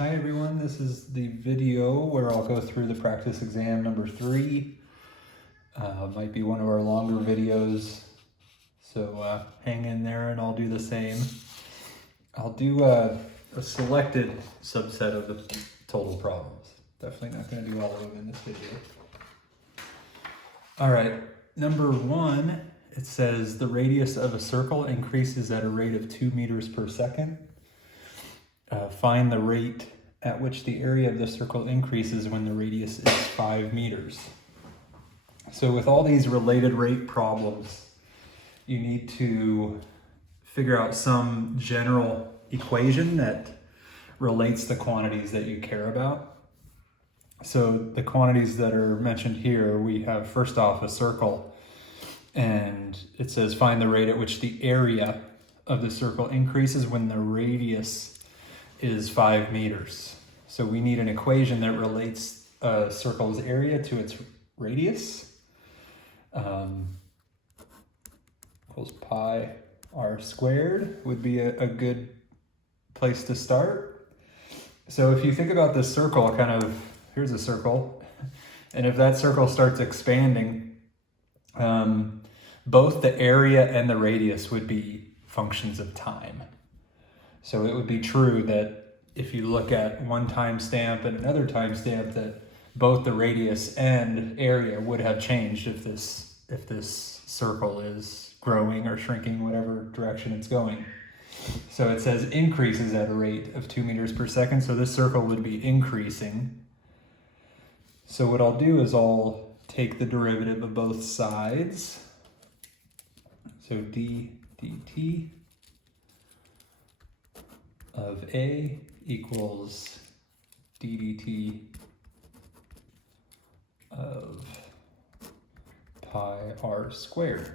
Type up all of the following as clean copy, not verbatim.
Hi everyone, this is the video where I'll go through the practice exam number 3. Might be one of our longer videos, so hang in there and I'll do the same. I'll do a selected subset of the total problems. Definitely not going to do all of them in this video. Alright, number 1, it says the radius of a circle increases at a rate of 2 meters per second. Find the rate at which the area of the circle increases when the radius is 5 meters. So with all these related rate problems, you need to figure out some general equation that relates the quantities that you care about. So the quantities that are mentioned here, we have first off a circle, and it says find the rate at which the area of the circle increases when the radius is 5 meters. So we need an equation that relates a circle's area to its radius. Equals pi r squared would be a good place to start. So if you think about this circle, here's a circle, and if that circle starts expanding, both the area and the radius would be functions of time. So it would be true that if you look at one timestamp and another timestamp, that both the radius and area would have changed if this circle is growing or shrinking, whatever direction it's going. So it says increases at a rate of 2 meters per second. So this circle would be increasing. So what I'll do is I'll take the derivative of both sides. So d dt of A equals d dt of pi r squared.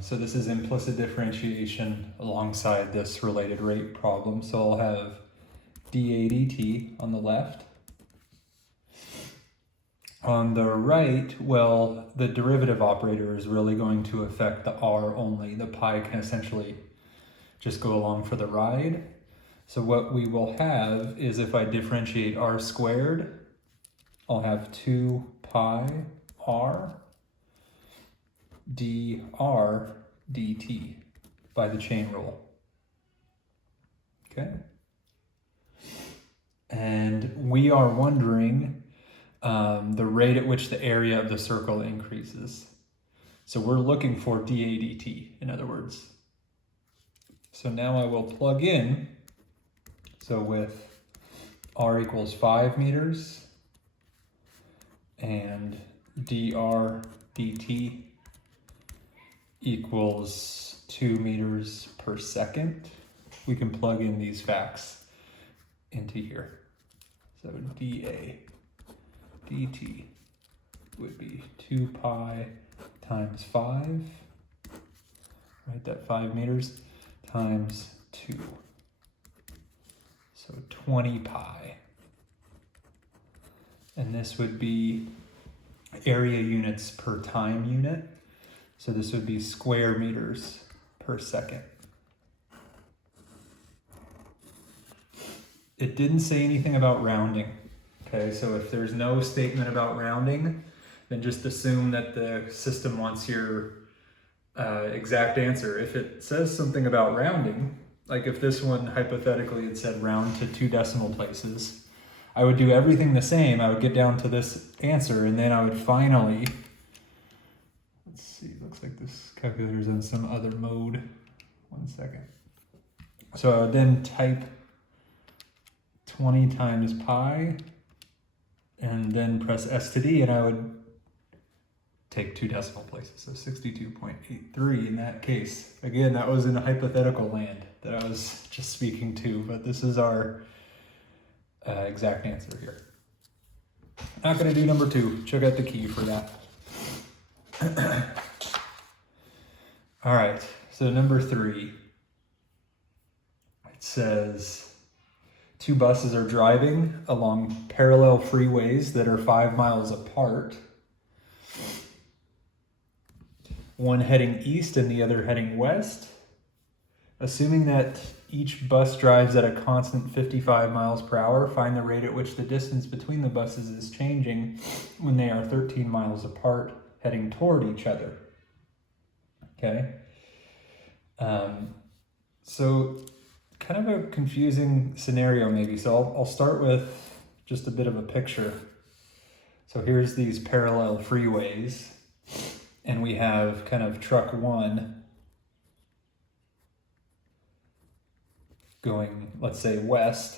So this is implicit differentiation alongside this related rate problem. So I'll have dA dt on the left. On the right, well, the derivative operator is really going to affect the r only. The pi can essentially just go along for the ride. So what we will have is, if I differentiate r squared, I'll have 2 pi r dr dt by the chain rule. Okay. And we are wondering the rate at which the area of the circle increases. So we're looking for dA dt, in other words. So now I will plug in. So with r equals 5 meters and dr dt equals 2 meters per second, we can plug in these facts into here. So dA dt would be 2 pi times 5, right, that 5 meters, times 2. So 20 pi. And this would be area units per time unit. So this would be square meters per second. It didn't say anything about rounding. Okay, so if there's no statement about rounding, then just assume that the system wants your exact answer. If it says something about rounding, like if this one hypothetically had said round to 2 decimal places, I would do everything the same. I would get down to this answer, and then I would finally, let's see, looks like this calculator's in some other mode. 1 second. So I would then type 20 times pi and then press S to D, and I would take 2 decimal places, so 62.83 in that case. Again, that was in a hypothetical land that I was just speaking to, but this is our exact answer here. Not going to do number 2. Check out the key for that. All right, so number 3. It says 2 buses are driving along parallel freeways that are 5 miles apart. One heading east and the other heading west. Assuming that each bus drives at a constant 55 miles per hour, find the rate at which the distance between the buses is changing when they are 13 miles apart, heading toward each other. Okay? So kind of a confusing scenario maybe. So I'll start with just a bit of a picture. So here's these parallel freeways, and we have kind of truck 1 going, let's say, west.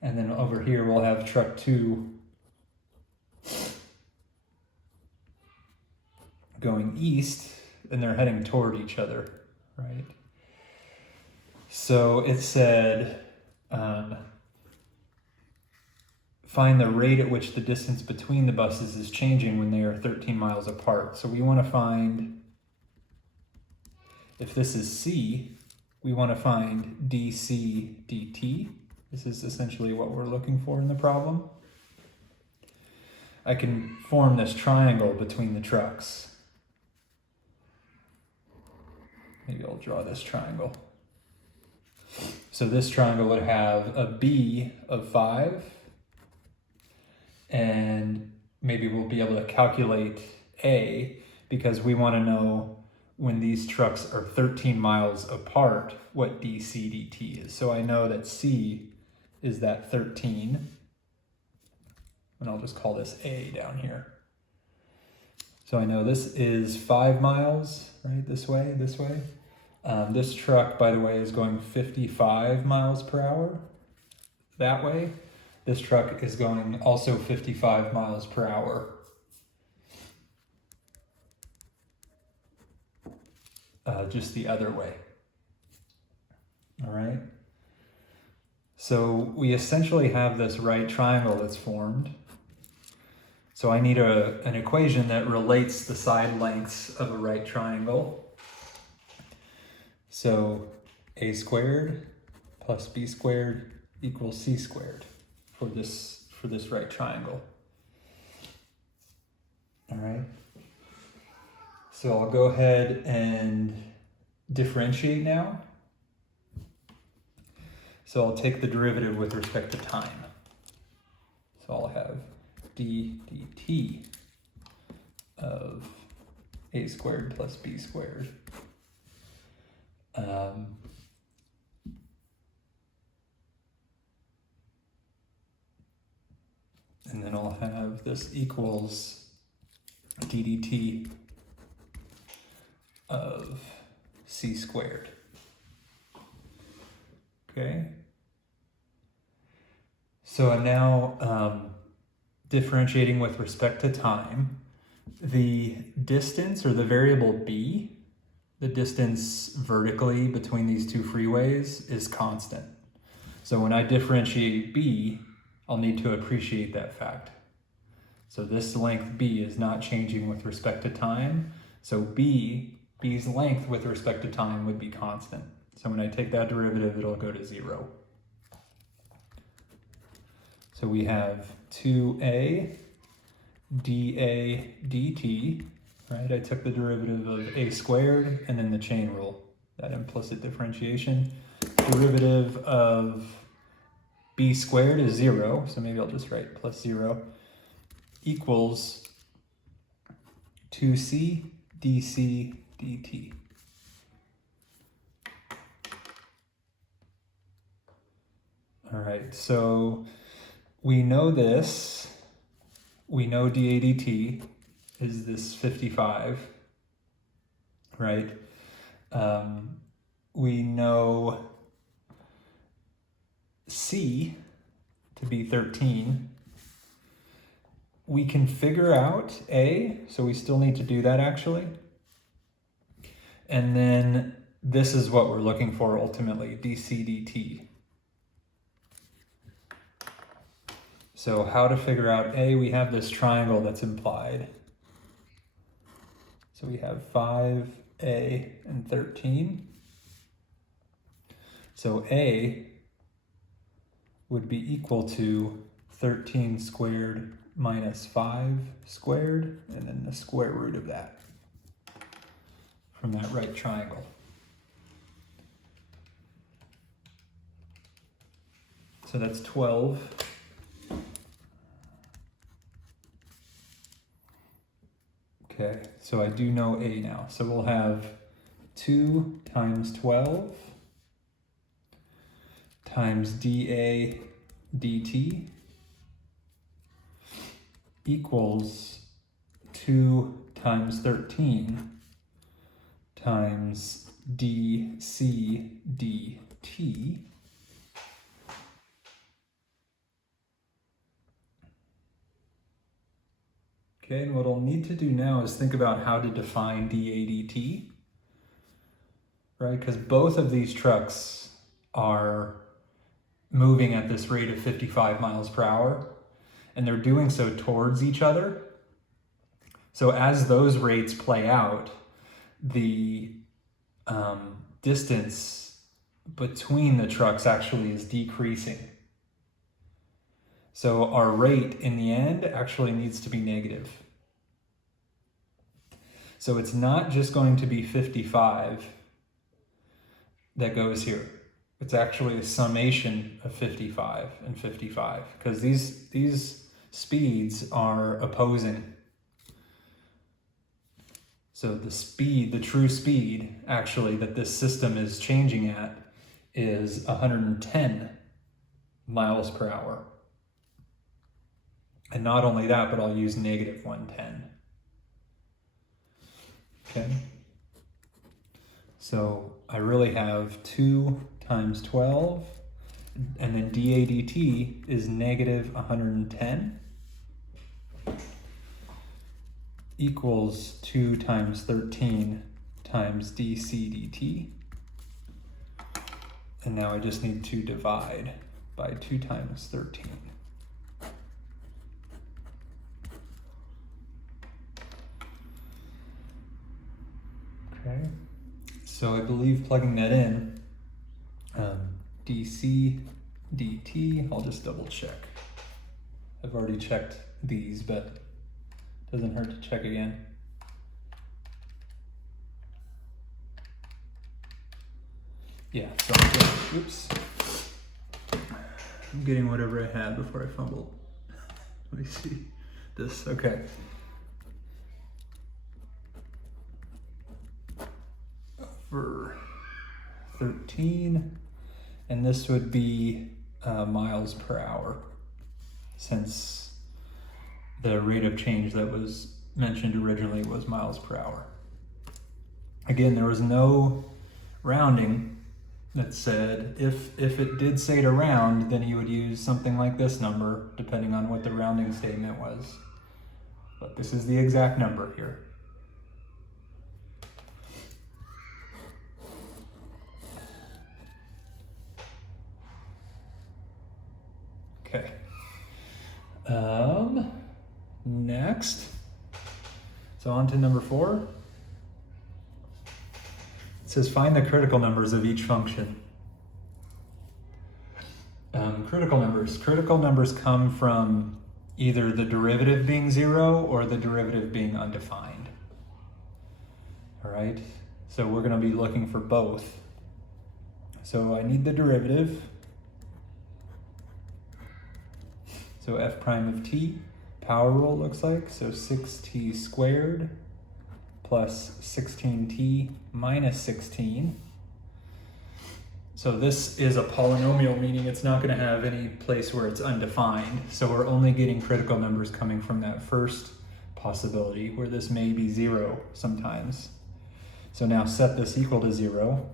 And then over here we'll have truck 2 going east, and they're heading toward each other, right? So it said, find the rate at which the distance between the buses is changing when they are 13 miles apart. So we want to find, if this is C, we want to find dc dt. This is essentially what we're looking for in the problem. I can form this triangle between the trucks. Maybe I'll draw this triangle. So this triangle would have a B of 5, and maybe we'll be able to calculate A, because we want to know when these trucks are 13 miles apart what dc dt is. So I know that C is that 13, and I'll just call this A down here. So I know this is 5 miles, right, this way. This truck, by the way, is going 55 miles per hour that way. This truck is going also 55 miles per hour. Just the other way. All right. So we essentially have this right triangle that's formed. So I need an equation that relates the side lengths of a right triangle. So a squared plus b squared equals c squared for this right triangle. All right. So I'll go ahead and differentiate now. So I'll take the derivative with respect to time. So I'll have d dt of a squared plus b squared. And then I'll have this equals d dt of c squared. Okay. So I'm now differentiating with respect to time. The distance, or the variable b, the distance vertically between these two freeways, is constant. So when I differentiate b, I'll need to appreciate that fact. So this length b is not changing with respect to time. So b's length with respect to time would be constant. So when I take that derivative, it'll go to 0. So we have 2a dA dt, right? I took the derivative of a squared and then the chain rule, that implicit differentiation. Derivative of b squared is 0, so maybe I'll just write plus 0, equals 2c dc dt. All right, so we know this. We know dA dt is this 55, right? We know C to be 13. We can figure out A, so we still need to do that actually. And then this is what we're looking for ultimately, dc dt. So how to figure out A, we have this triangle that's implied. So we have 5, A, and 13. So A would be equal to 13 squared minus 5 squared, and then the square root of that from that right triangle. So that's 12. Okay, so I do know A now. So we'll have 2 times 12 times dA dt equals 2 times 13 times dc dt. Okay, and what I'll need to do now is think about how to define dA dt, right? Because both of these trucks are moving at this rate of 55 miles per hour, and they're doing so towards each other. So as those rates play out, the distance between the trucks actually is decreasing. So our rate in the end actually needs to be negative. So it's not just going to be 55 that goes here. It's actually a summation of 55 and 55, because these speeds are opposing. So the speed, the true speed actually that this system is changing at is 110 miles per hour. And not only that, but I'll use negative 110. Okay. So I really have 2 times 12, and then dA dt is negative 110 equals 2 times 13 times dc dt. And now I just need to divide by 2 times 13. Okay, so I believe plugging that in, dc dt, I'll just double check. I've already checked these, but it doesn't hurt to check again. Yeah, so I'm getting whatever I had before I fumbled. Let me see this, okay. For 13, and this would be miles per hour, since the rate of change that was mentioned originally was miles per hour. Again, there was no rounding that said, if it did say to round, then you would use something like this number, depending on what the rounding statement was. But this is the exact number here. Okay. Next, so on to number 4. It says find the critical numbers of each function. Critical numbers come from either the derivative being 0 or the derivative being undefined. All right, so we're going to be looking for both. So I need the derivative. So f prime of t, power rule looks like, so 6t squared plus 16t minus 16. So this is a polynomial, meaning it's not going to have any place where it's undefined. So we're only getting critical numbers coming from that first possibility, where this may be 0 sometimes. So now set this equal to 0.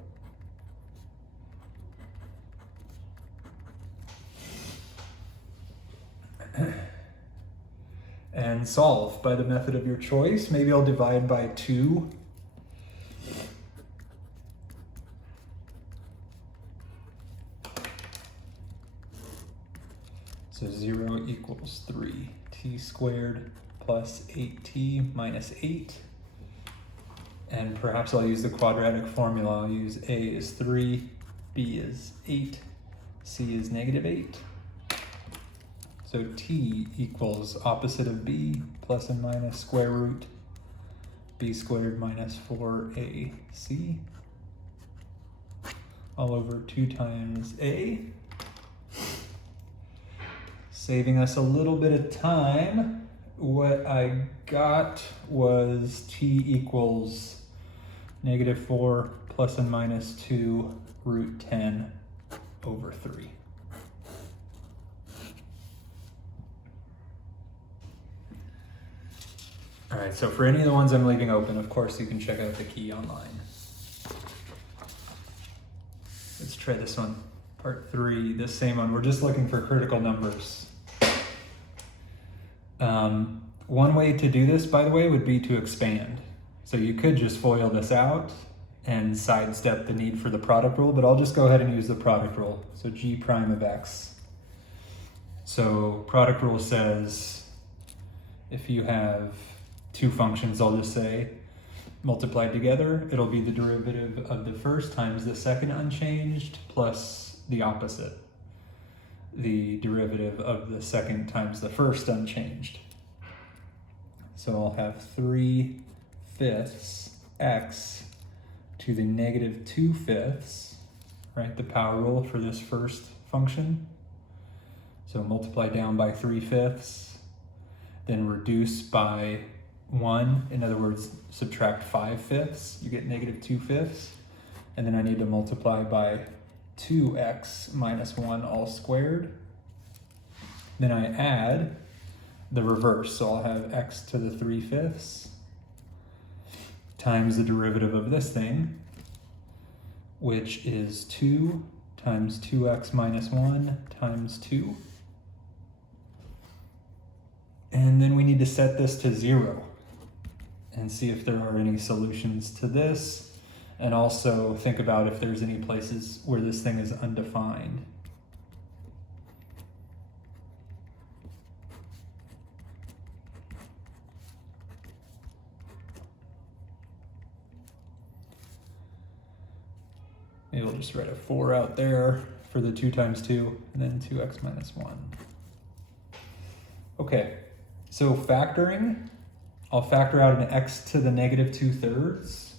And solve by the method of your choice. Maybe I'll divide by 2. So 0 equals 3. T squared plus 8t minus 8. And perhaps I'll use the quadratic formula. I'll use A is 3, B is 8, C is negative 8. So t equals opposite of b plus and minus square root b squared minus 4ac all over 2 times a. saving us a little bit of time, what I got was t equals -4 plus and minus 2 root 10 over 3. All right, so for any of the ones I'm leaving open, of course, you can check out the key online. Let's try this one, part 3, this same one. We're just looking for critical numbers. One way to do this, by the way, would be to expand. So you could just FOIL this out and sidestep the need for the product rule, but I'll just go ahead and use the product rule. So g prime of x. So product rule says if you have two functions, I'll just say, multiplied together, it'll be the derivative of the first times the second unchanged plus the opposite, the derivative of the second times the first unchanged. So I'll have 3/5 x to the -2/5, right? The power rule for this first function. So multiply down by 3/5, then reduce by 1, in other words, subtract 5/5, you get -2/5, and then I need to multiply by 2x minus 1 all squared. Then I add the reverse, so I'll have x to the 3/5 times the derivative of this thing, which is 2 times 2x minus 1 times 2. And then we need to set this to 0 and see if there are any solutions to this, and also think about if there's any places where this thing is undefined. Maybe we'll just write a 4 out there for the 2 times 2, and then 2x minus 1. Okay, so factoring, I'll factor out an x to the -2/3.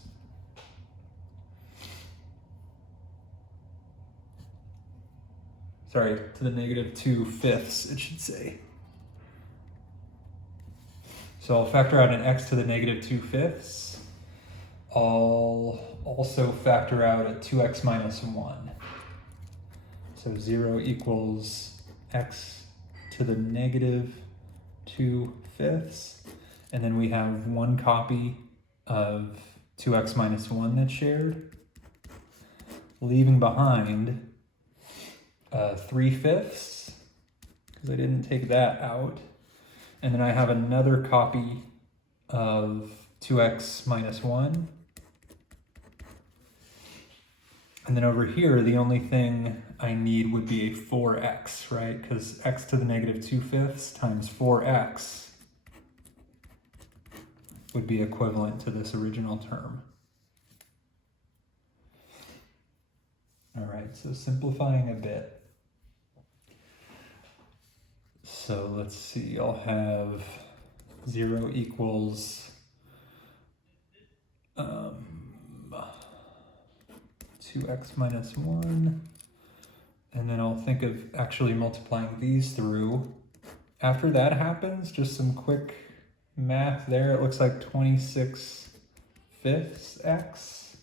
Sorry, to the -2/5, it should say. So I'll factor out an x to the -2/5. I'll also factor out a 2x minus 1. So 0 equals x to the -2/5. And then we have one copy of 2x minus 1 that's shared, leaving behind 3/5, because I didn't take that out. And then I have another copy of 2x minus 1. And then over here, the only thing I need would be a 4x, right? Because x to the -2/5 times 4x would be equivalent to this original term. All right, so simplifying a bit. So let's see, I'll have 0 equals 2x minus 1. And then I'll think of actually multiplying these through. After that happens, just some quick math there. It looks like 26/5 x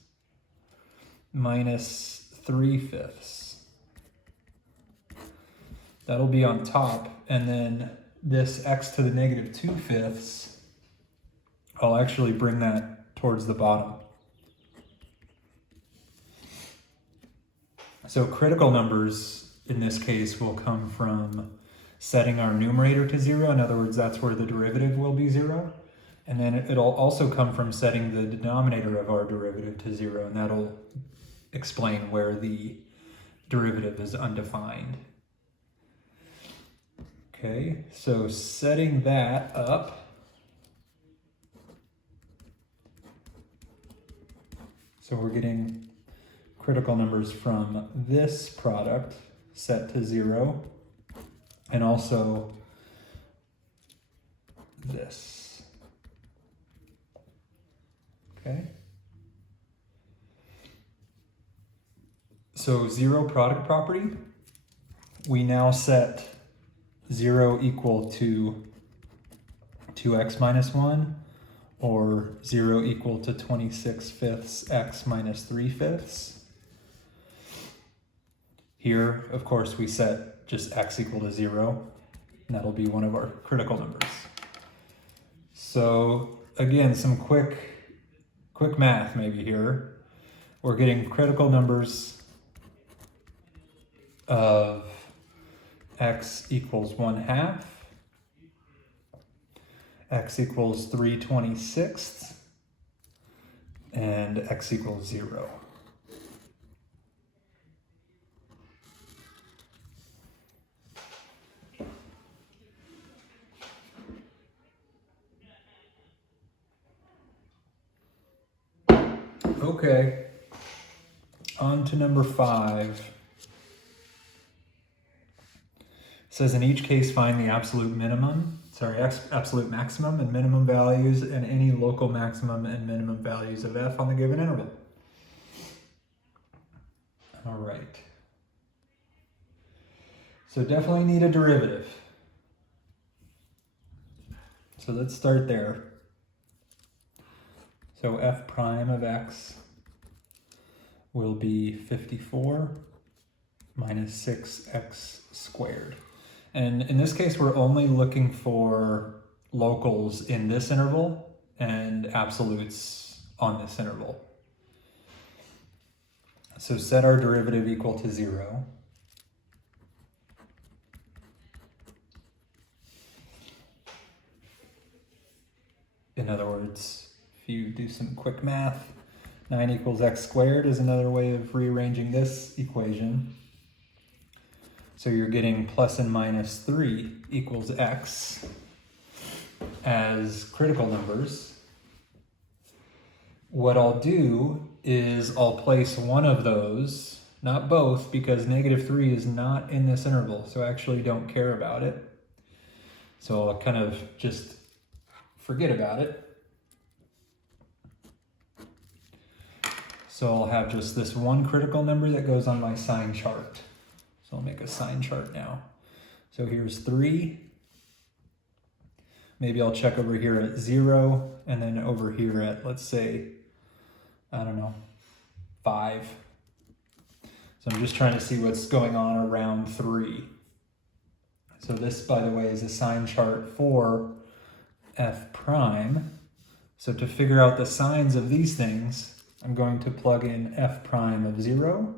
minus 3/5. That'll be on top, and then this x to the -2/5, I'll actually bring that towards the bottom. So critical numbers in this case will come from setting our numerator to 0. In other words, that's where the derivative will be 0. And then it'll also come from setting the denominator of our derivative to 0, and that'll explain where the derivative is undefined. Okay, so setting that up. So we're getting critical numbers from this product set to 0, and also this. Okay. So 0 product property, we now set 0 equal to 2x minus 1, or 0 equal to 26/5 x minus 3/5. Here, of course, we set just x equal to 0, and that'll be one of our critical numbers. So again, some quick math maybe here. We're getting critical numbers of x equals 1/2, x equals 3/26, and x equals 0. Okay, on to number 5. It says in each case find the absolute maximum and minimum values and any local maximum and minimum values of f on the given interval. All right. So definitely need a derivative. So let's start there. So f prime of x will be 54 minus 6x squared. And in this case, we're only looking for locals in this interval and absolutes on this interval. So set our derivative equal to 0. In other words, if you do some quick math, 9 equals x squared is another way of rearranging this equation. So you're getting plus and minus 3 equals x as critical numbers. What I'll do is I'll place one of those, not both, because -3 is not in this interval, so I actually don't care about it. So I'll kind of just forget about it. So I'll have just this one critical number that goes on my sign chart. So I'll make a sign chart now. So here's 3. Maybe I'll check over here at 0, and then over here at, let's say, I don't know, 5. So I'm just trying to see what's going on around 3. So this, by the way, is a sign chart for f prime. So to figure out the signs of these things, I'm going to plug in f prime of 0.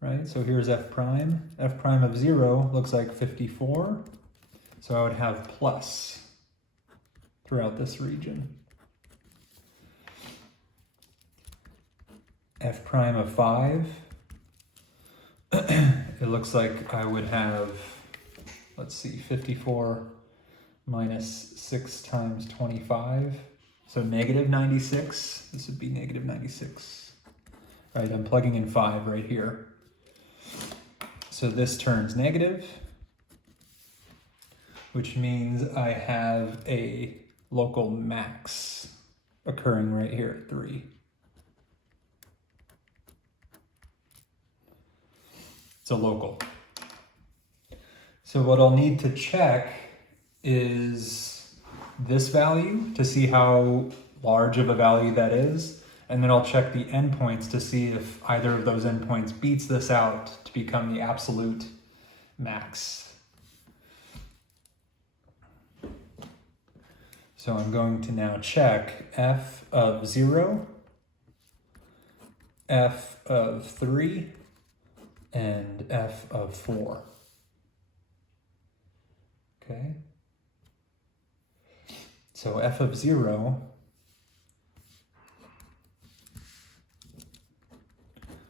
Right, so here's f prime. F prime of 0 looks like 54. So I would have plus throughout this region. F prime of 5. It looks like I would have, let's see, 54 minus 6 times 25. So -96. This would be -96. Right, I'm plugging in 5 right here. So this turns negative, which means I have a local max occurring right here at 3. It's a local. So what I'll need to check is this value to see how large of a value that is. And then I'll check the endpoints to see if either of those endpoints beats this out to become the absolute max. So I'm going to now check f of 0, f of 3, and f of 4. Okay. So f of 0,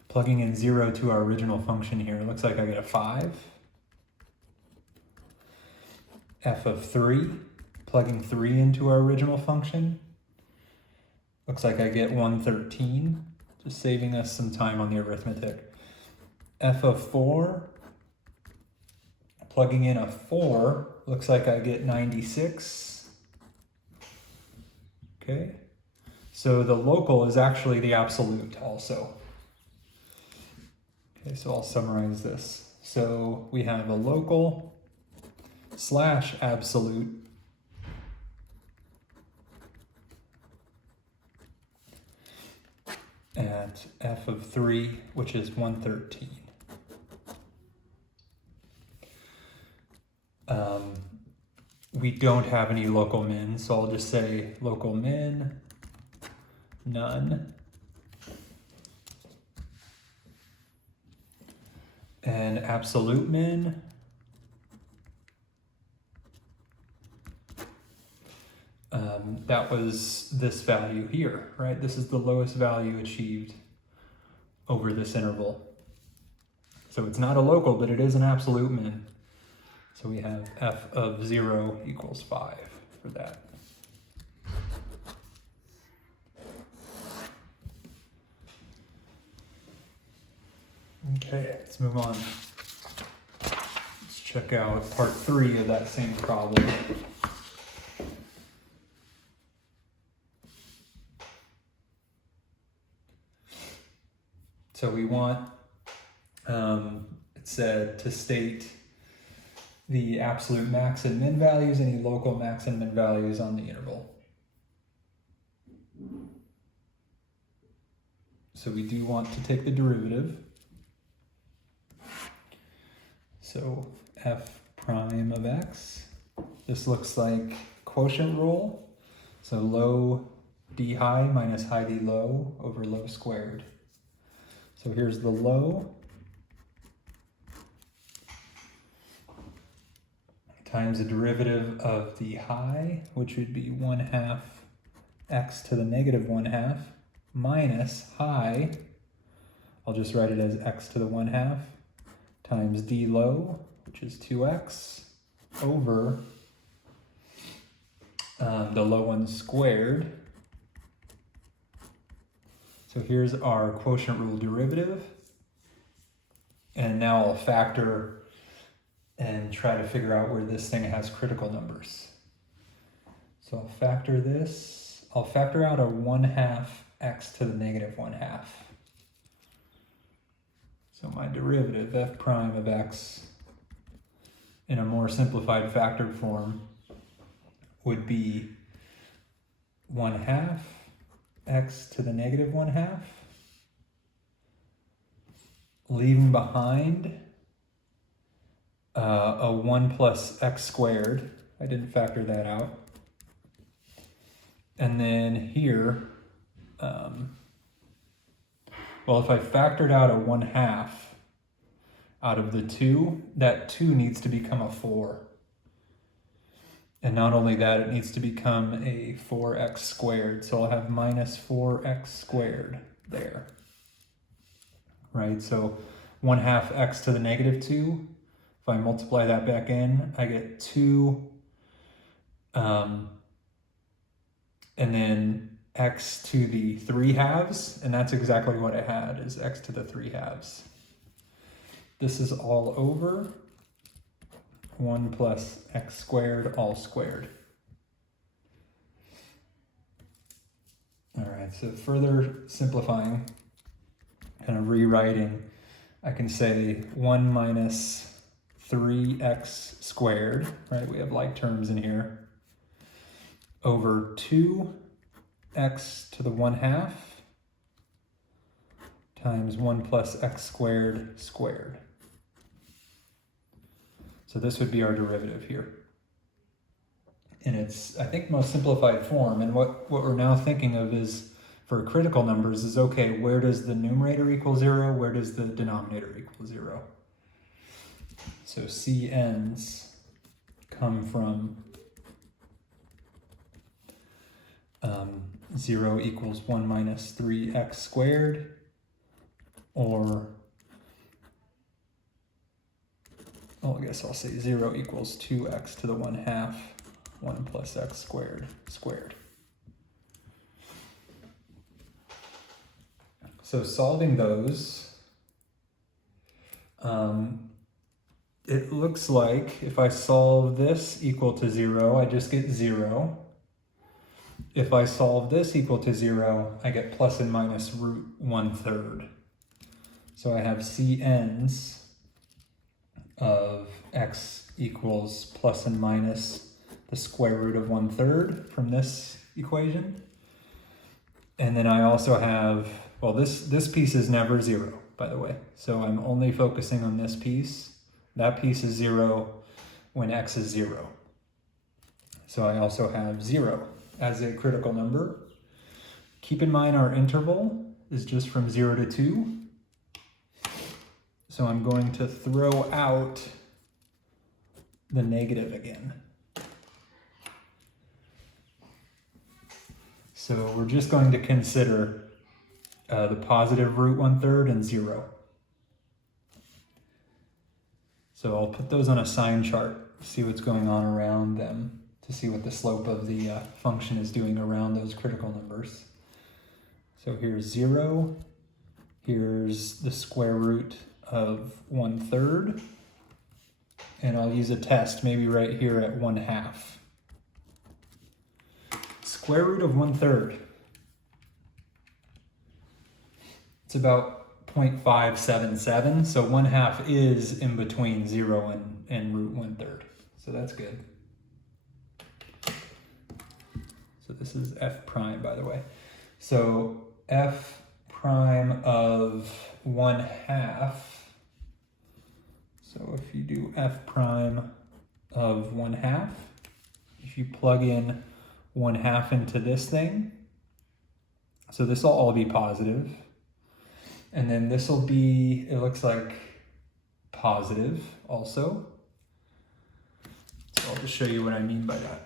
plugging in 0 to our original function here, looks like I get a 5. F of 3, plugging 3 into our original function, looks like I get 113, just saving us some time on the arithmetic. F of 4, plugging in a 4, looks like I get 96. Okay, so the local is actually the absolute also. Okay, so I'll summarize this. So we have a local slash absolute at f of 3, which is 113. We don't have any local min, so I'll just say local min, none. And absolute min, that was this value here, right? This is the lowest value achieved over this interval. So it's not a local, but it is an absolute min. So we have f of 0 equals 5 for that. Okay, let's move on. Let's check out part 3 of that same problem. So we want, it said to state the absolute max and min values, any local max and min values on the interval. So we do want to take the derivative. So f prime of x, this looks like quotient rule. So low d high minus high d low over low squared. So here's the low times the derivative of the high, which would be 1/2 x to the negative 1/2 minus high, I'll just write it as x to the 1/2 times d low, which is 2x, over the low one squared. So here's our quotient rule derivative. And now I'll factor and try to figure out where this thing has critical numbers. So I'll factor this. I'll factor out a 1/2 x to the negative 1/2. So my derivative, f prime of x, in a more simplified factored form, would be 1/2 x to the negative 1/2, leaving behind a 1 plus x squared. I didn't factor that out. And then here, well, if I factored out a 1/2 out of the 2, that 2 needs to become a 4. And not only that, it needs to become a 4x squared. So I'll have minus 4x squared there. Right, so 1/2 x to the negative 2. If I multiply that back in, I get 2, and then x to the 3/2, and that's exactly what I had, is x to the 3/2. This is all over 1 plus x squared all squared. All right, so further simplifying, kind of rewriting, I can say 1 minus 3x squared, right? We have like terms in here, over 2x to the 1/2 times 1 plus x squared squared. So this would be our derivative here. In its, I think, most simplified form. And what we're now thinking of is, for critical numbers, is okay, where does the numerator equal 0? Where does the denominator equal 0? So CNs come from 0 equals 1 minus 3x squared, or, well, I guess I'll say 0 equals 2x to the 1/2, 1 plus x squared squared. So solving those, it looks like if I solve this equal to 0, I just get 0. If I solve this equal to 0, I get plus and minus root 1/3. So I have CNs of x equals plus and minus the square root of 1/3 from this equation. And then I also have, well, this piece is never 0, by the way. So I'm only focusing on this piece. That piece is 0 when x is 0. So I also have 0 as a critical number. Keep in mind our interval is just from 0 to 2. So I'm going to throw out the negative again. So we're just going to consider the positive root 1/3 and 0. So I'll put those on a sign chart, see what's going on around them, to see what the slope of the function is doing around those critical numbers. So here's 0, here's the square root of 1/3, and I'll use a test maybe right here at 1/2. Square root of 1/3. It's about 0.577, so 1/2 is in between 0 and root 1/3. So that's good. So this is f prime, by the way. So f prime of 1/2. So if you do f prime of 1/2, if you plug in 1/2 into this thing, so this will all be positive. And then this will be, it looks like positive also. So I'll just show you what I mean by that.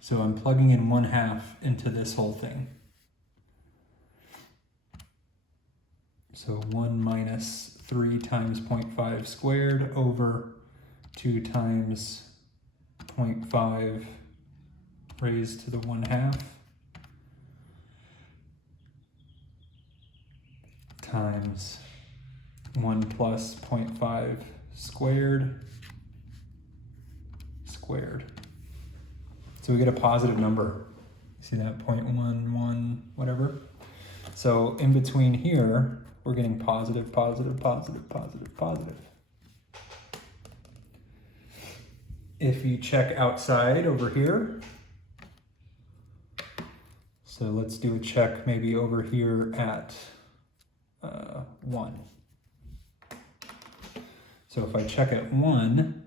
So I'm plugging in 1/2 into this whole thing. So 1 minus 3 times 0.5 squared over 2 times 0.5 raised to the 1/2 times 1 plus 0.5 squared. So we get a positive number. See that 0.11 whatever? So in between here, we're getting positive, positive, positive, positive, positive. If you check outside over here, so let's do a check maybe over here at 1. So if I check at 1,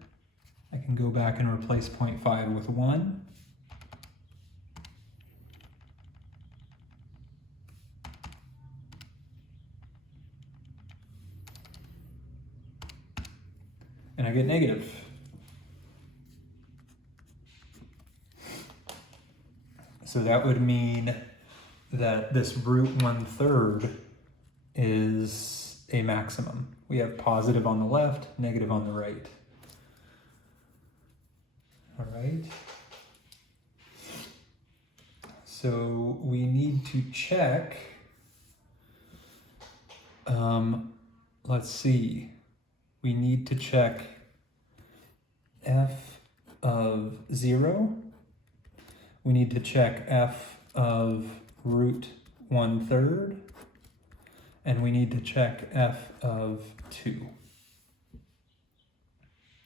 I can go back and replace 0.5 with 1. And I get negative. So that would mean that this root 1/3 is a maximum. We have positive on the left, negative on the right. All right. So we need to check, let's see. We need to check f of 0. We need to check f of root 1/3. And we need to check f of 2.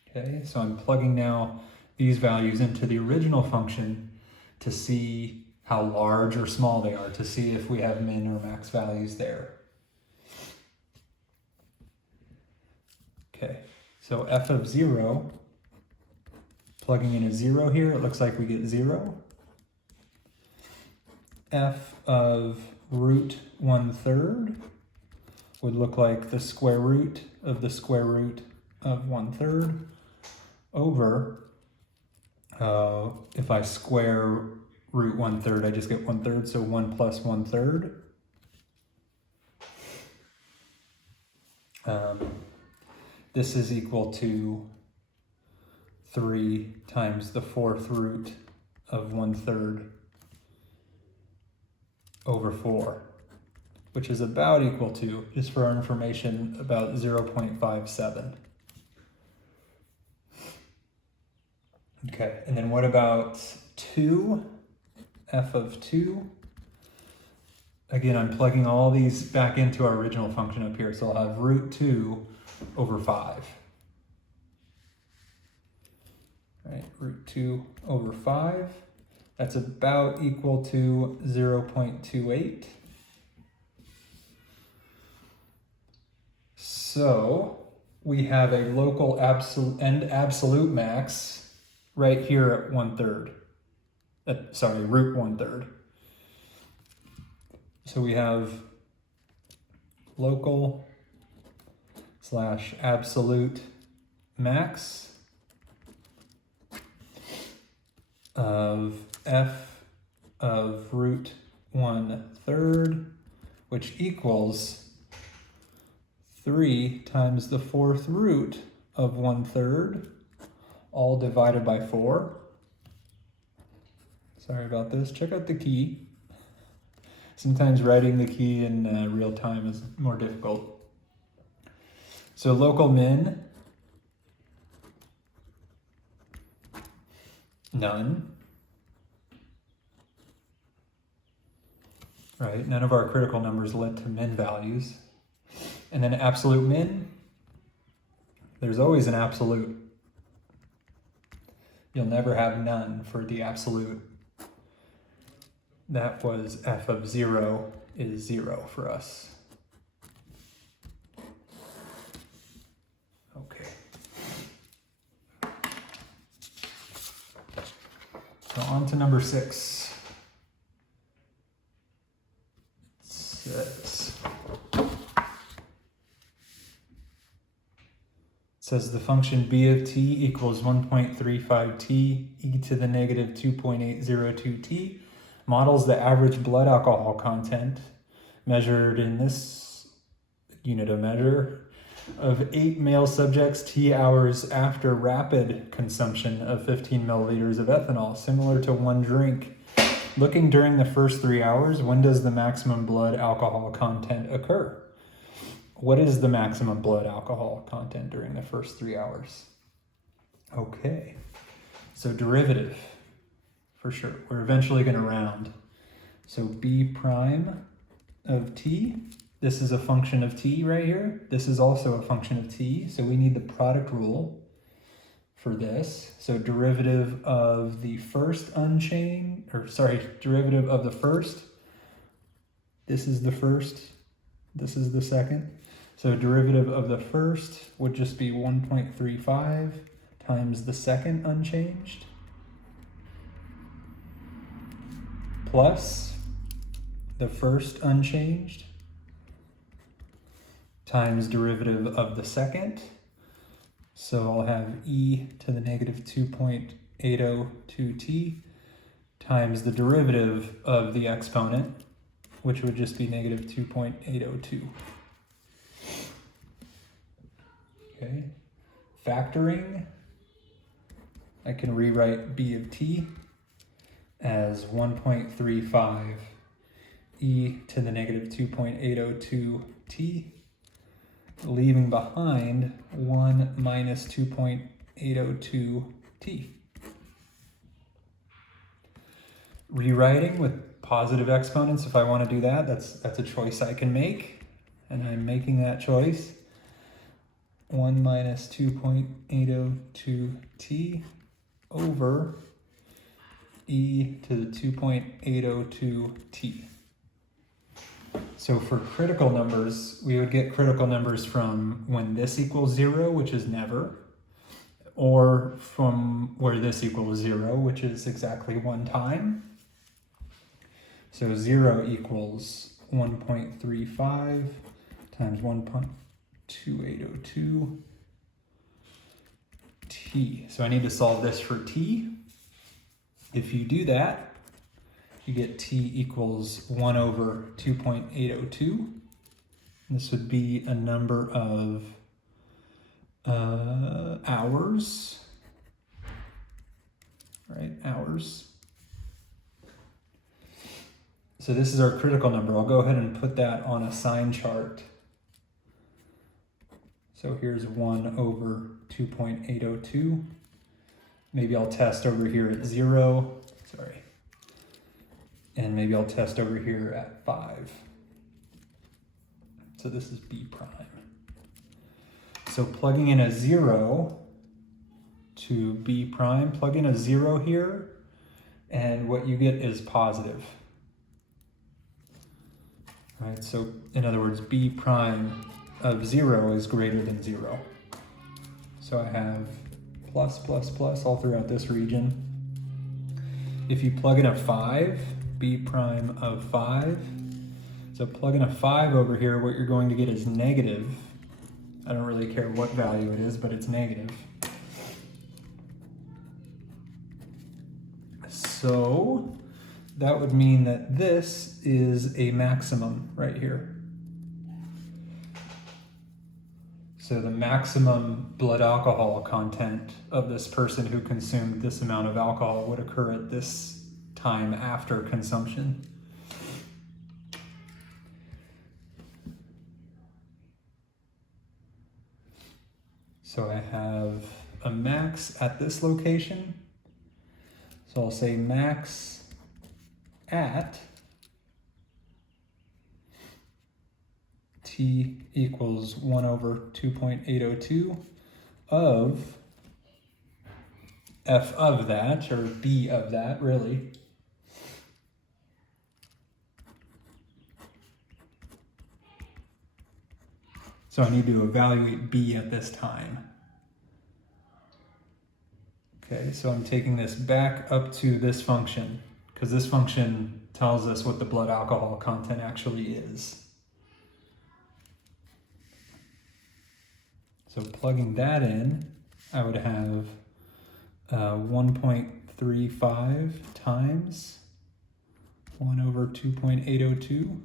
Okay, so I'm plugging now these values into the original function to see how large or small they are, to see if we have min or max values there. Okay, so f of 0, plugging in a 0 here, it looks like we get 0. F of root 1/3 would look like the square root of the square root of 1/3 over, if I square root 1/3, I just get 1/3, so 1 plus 1/3. This is equal to 3 times the 4th root of 1/3 over 4, which is about equal to, just for our information, about 0.57. Okay, and then what about 2? F of 2. Again, I'm plugging all these back into our original function up here, so I'll have root 2 over 5. right? Root 2 over 5. That's about equal to 0.28. So we have a local absolute max right here at 1/3. Sorry, root 1/3. So we have local / absolute max of f of root 1/3, which equals 3 times the 4th root of 1/3, all divided by 4. Sorry about this. Check out the key. Sometimes writing the key in real time is more difficult. So local min, none. Right, none of our critical numbers led to min values. And then absolute min, there's always an absolute. You'll never have none for the absolute. That was f of 0 is 0 for us. Okay. So on to number 6. It says the function b of t equals 1.35t e to the negative 2.802t models the average blood alcohol content measured in this unit of measure of 8 male subjects t hours after rapid consumption of 15 milliliters of ethanol, similar to one drink. Looking during the first 3 hours, when does the maximum blood alcohol content occur? What is the maximum blood alcohol content during the first 3 hours? Okay, so derivative, for sure. We're eventually going to round. So b prime of t, this is a function of t right here. This is also a function of t, so we need the product rule for this. So derivative of the first derivative of the first. This is the first, this is the second. So derivative of the first would just be 1.35 times the second unchanged plus the first unchanged times derivative of the second. So I'll have e to the negative 2.802t times the derivative of the exponent, which would just be negative 2.802. Okay, factoring, I can rewrite b of t as 1.35 e to the negative 2.802t, leaving behind 1 minus 2.802t. Rewriting with positive exponents, if I want to do that, that's a choice I can make, and I'm making that choice. 1 minus 2.802t over e to the 2.802t. So for critical numbers, we would get critical numbers from when this equals 0, which is never, or from where this equals 0, which is exactly 1 time. So 0 equals 1.35 times 1.2802 t. So I need to solve this for t. If you do that, you get t equals 1 over 2.802. This would be a number of hours, right? Hours. So this is our critical number. I'll go ahead and put that on a sign chart. So here's 1 over 2.802. Maybe I'll test over here at 0. Sorry. And maybe I'll test over here at 5. So this is b prime. So plugging in a 0 to b prime. Plug in a 0 here, and what you get is positive. All right, so in other words, b prime of 0 is greater than 0. So I have plus, plus, plus all throughout this region. If you plug in a 5, b prime of 5, so plug in a 5 over here, what you're going to get is negative. I don't really care what value it is, but it's negative. So that would mean that this is a maximum right here. So the maximum blood alcohol content of this person who consumed this amount of alcohol would occur at this time after consumption. So I have a max at this location. So I'll say max at t equals 1 over 2.802 of f of that, or b of that, really. So I need to evaluate b at this time. Okay, so I'm taking this back up to this function, because this function tells us what the blood alcohol content actually is. So plugging that in, I would have 1.35 times 1 over 2.802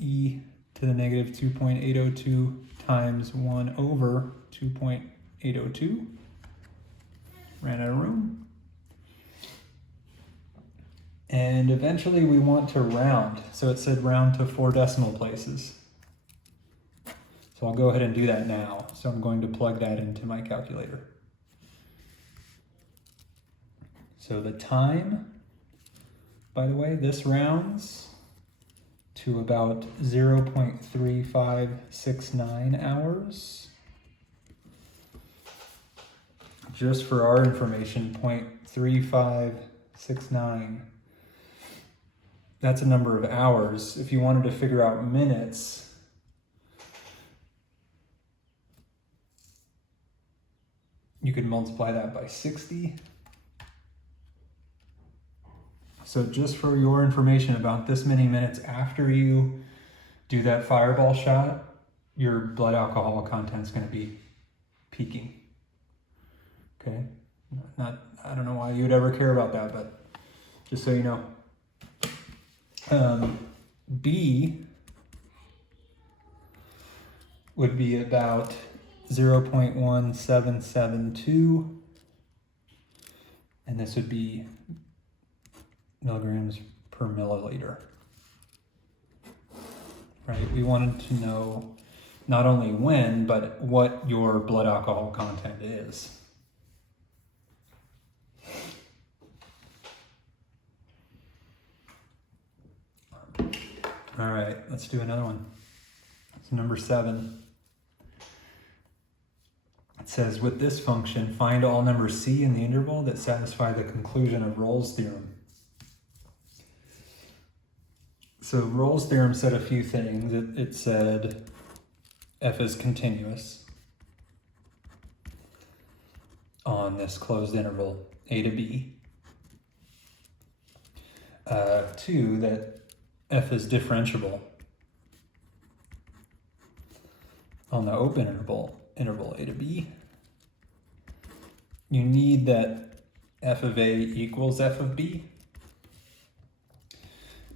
e to the negative 2.802 times 1 over 2.802. Ran out of room. And eventually we want to round. So it said round to 4 decimal places. So I'll go ahead and do that now. So I'm going to plug that into my calculator. So the time, by the way, this rounds to about 0.3569 hours. Just for our information, 0.3569. That's a number of hours. If you wanted to figure out minutes, you could multiply that by 60. So just for your information, about this many minutes after you do that fireball shot, your blood alcohol content is going to be peaking. Okay? I don't know why you'd ever care about that, but just so you know. B would be about 0.1772, and this would be milligrams per milliliter. Right? We wanted to know not only when, but what your blood alcohol content is. All right, let's do another one. It's number 7. It says, with this function, find all numbers c in the interval that satisfy the conclusion of Rolle's theorem. So Rolle's theorem said a few things. It said f is continuous on this closed interval, a to b. 2, that f is differentiable on the open interval a to b. You need that f of a equals f of b.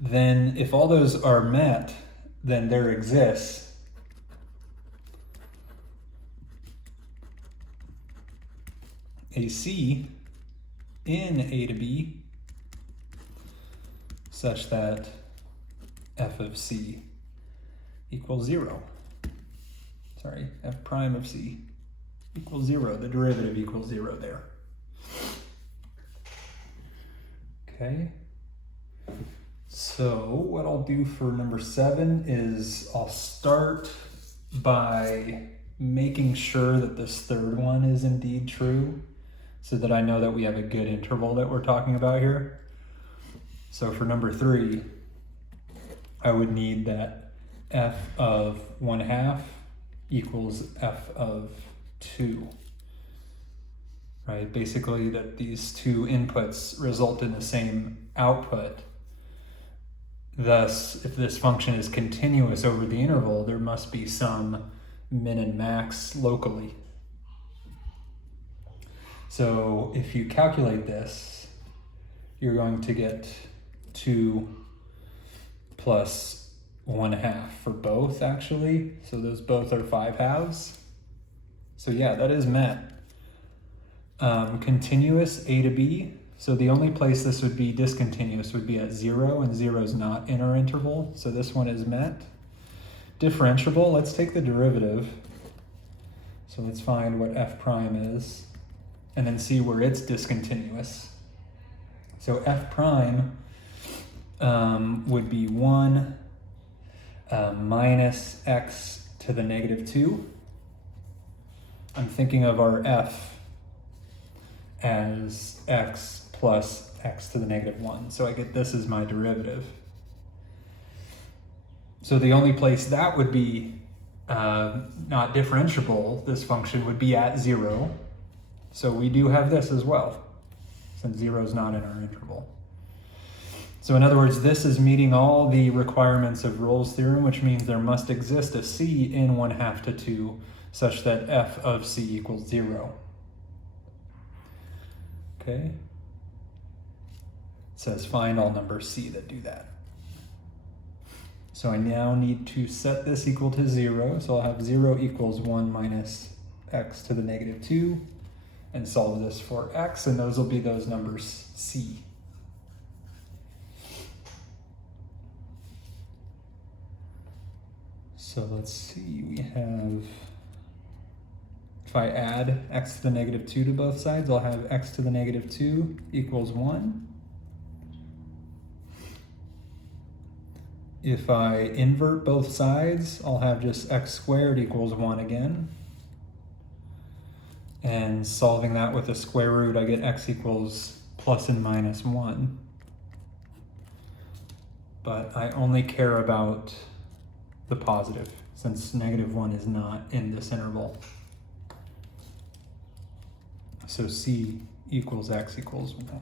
Then if all those are met, then there exists a c in a to b such that f of c equals 0. Sorry, f prime of c equals 0. The derivative equals 0 there. Okay. So what I'll do for number 7 is I'll start by making sure that this third one is indeed true so that I know that we have a good interval that we're talking about here. So for number 3, I would need that f of 1/2 equals f of 2. Right? Basically that these two inputs result in the same output. Thus, if this function is continuous over the interval, there must be some min and max locally. So if you calculate this, you're going to get 2 plus 1/2 for both, actually. So those both are 5/2. So yeah, that is met. Continuous a to b. So the only place this would be discontinuous would be at 0, and 0 is not in our interval. So this one is met. Differentiable, let's take the derivative. So let's find what f prime is, and then see where it's discontinuous. So f prime would be 1 minus x to the negative 2. I'm thinking of our f as x plus x to the negative 1. So I get this as my derivative. So the only place that would be not differentiable, this function, would be at 0. So we do have this as well, since 0 is not in our interval. So in other words, this is meeting all the requirements of Rolle's theorem, which means there must exist a c in 1/2 to 2 such that f of c equals 0. Okay? It says find all numbers c that do that. So I now need to set this equal to 0. So I'll have 0 equals 1 minus x to the negative 2 and solve this for x, and those will be those numbers c. So let's see, we have, if I add x to the negative 2 to both sides, I'll have x to the negative 2 equals 1. If I invert both sides, I'll have just x squared equals 1 again. And solving that with a square root, I get x equals plus and minus 1. But I only care about the positive, since negative 1 is not in this interval. So c equals x equals 1.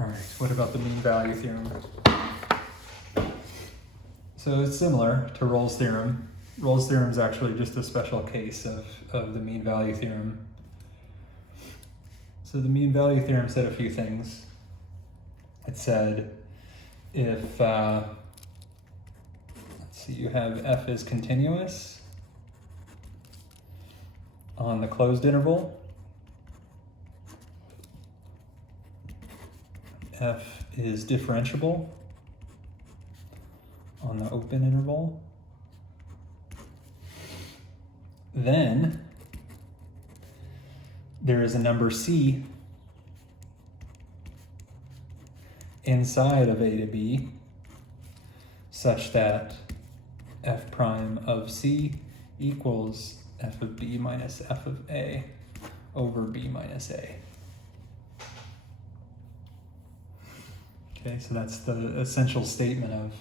All right, what about the mean value theorem? So it's similar to Rolle's theorem. Rolle's theorem is actually just a special case of the mean value theorem. So the mean value theorem said a few things. It said if, let's see, you have f is continuous on the closed interval, f is differentiable on the open interval, then there is a number c inside of a to b such that f prime of c equals f of b minus f of a over b minus a. Okay, so that's the essential statement of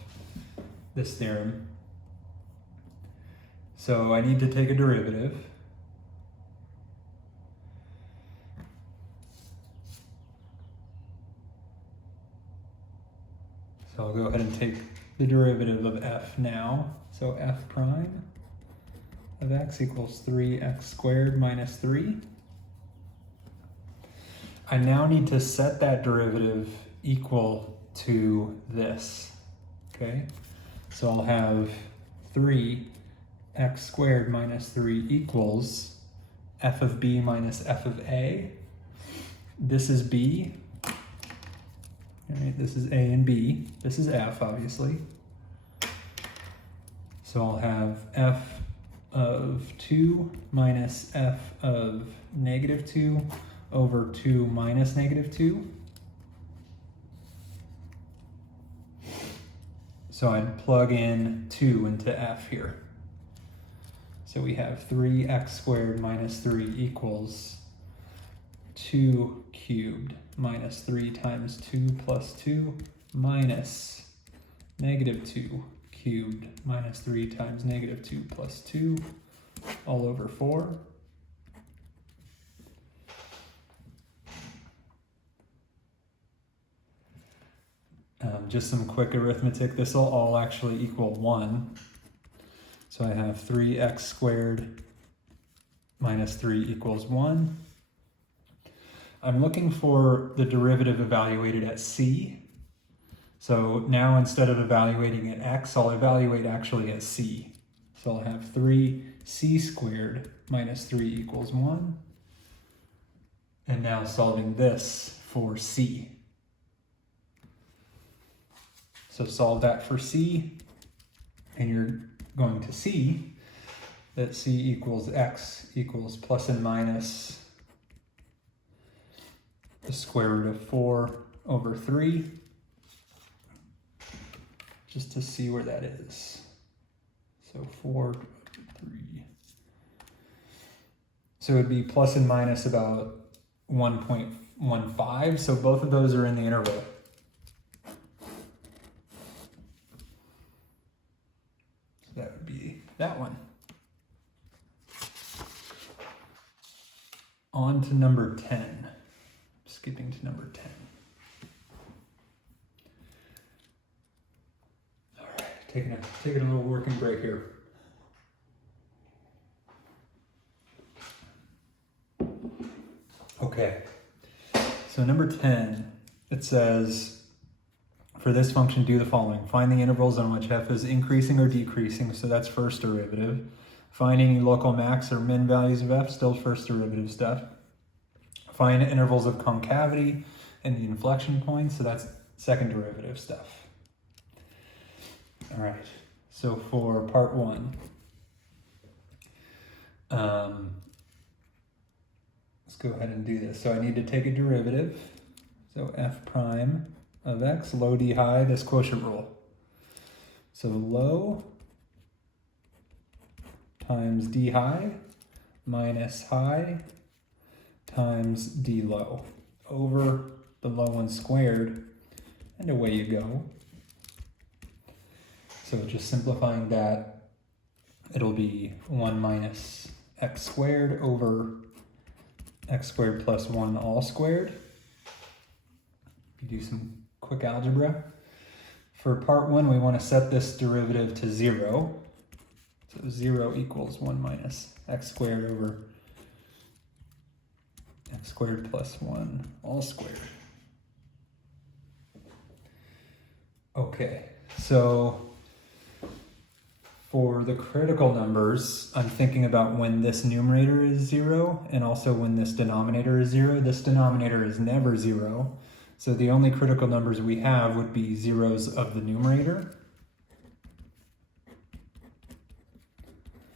this theorem. So I need to take a derivative. So I'll go ahead and take the derivative of f now. So f prime of x equals 3x squared minus 3. I now need to set that derivative equal to this, okay? So I'll have 3x squared minus 3 equals f of b minus f of a. This is b. All right, this is a and b. This is f, obviously. So I'll have f of 2 minus f of negative 2 over 2 minus negative 2. So I'd plug in 2 into f here. So we have 3x squared minus 3 equals 2 cubed minus 3 times 2 plus 2 minus negative 2 cubed minus 3 times negative 2 plus 2 all over 4. Just some quick arithmetic. This will all actually equal 1. So I have 3x squared minus 3 equals 1. I'm looking for the derivative evaluated at c. So now instead of evaluating at x, I'll evaluate actually at c. So I'll have 3c squared minus 3 equals 1. And now solving this for c. So solve that for c, and you're going to see that c equals x equals plus and minus the square root of 4 over 3, just to see where that is. So 4 over 3. So it would be plus and minus about 1.15, so both of those are in the interval. That would be that one. On to number 10. Skipping to number 10. All right, taking a little working break here. Okay, so number 10, it says, for this function, do the following. Find the intervals on which f is increasing or decreasing, so that's first derivative. Find any local max or min values of f, still first derivative stuff. Find intervals of concavity and the inflection point, so that's second derivative stuff. All right, so for part 1, let's go ahead and do this. So I need to take a derivative, so f prime of x, low d high, this quotient rule. So low times d high minus high times d low over the low one squared, and away you go. So just simplifying that, it'll be 1 minus x squared over x squared plus 1 all squared. You do some quick algebra. For part 1, we want to set this derivative to 0. So 0 equals 1 minus x squared over x squared plus 1 all squared. Okay, so for the critical numbers, I'm thinking about when this numerator is 0 and also when this denominator is 0. This denominator is never 0. So the only critical numbers we have would be zeros of the numerator.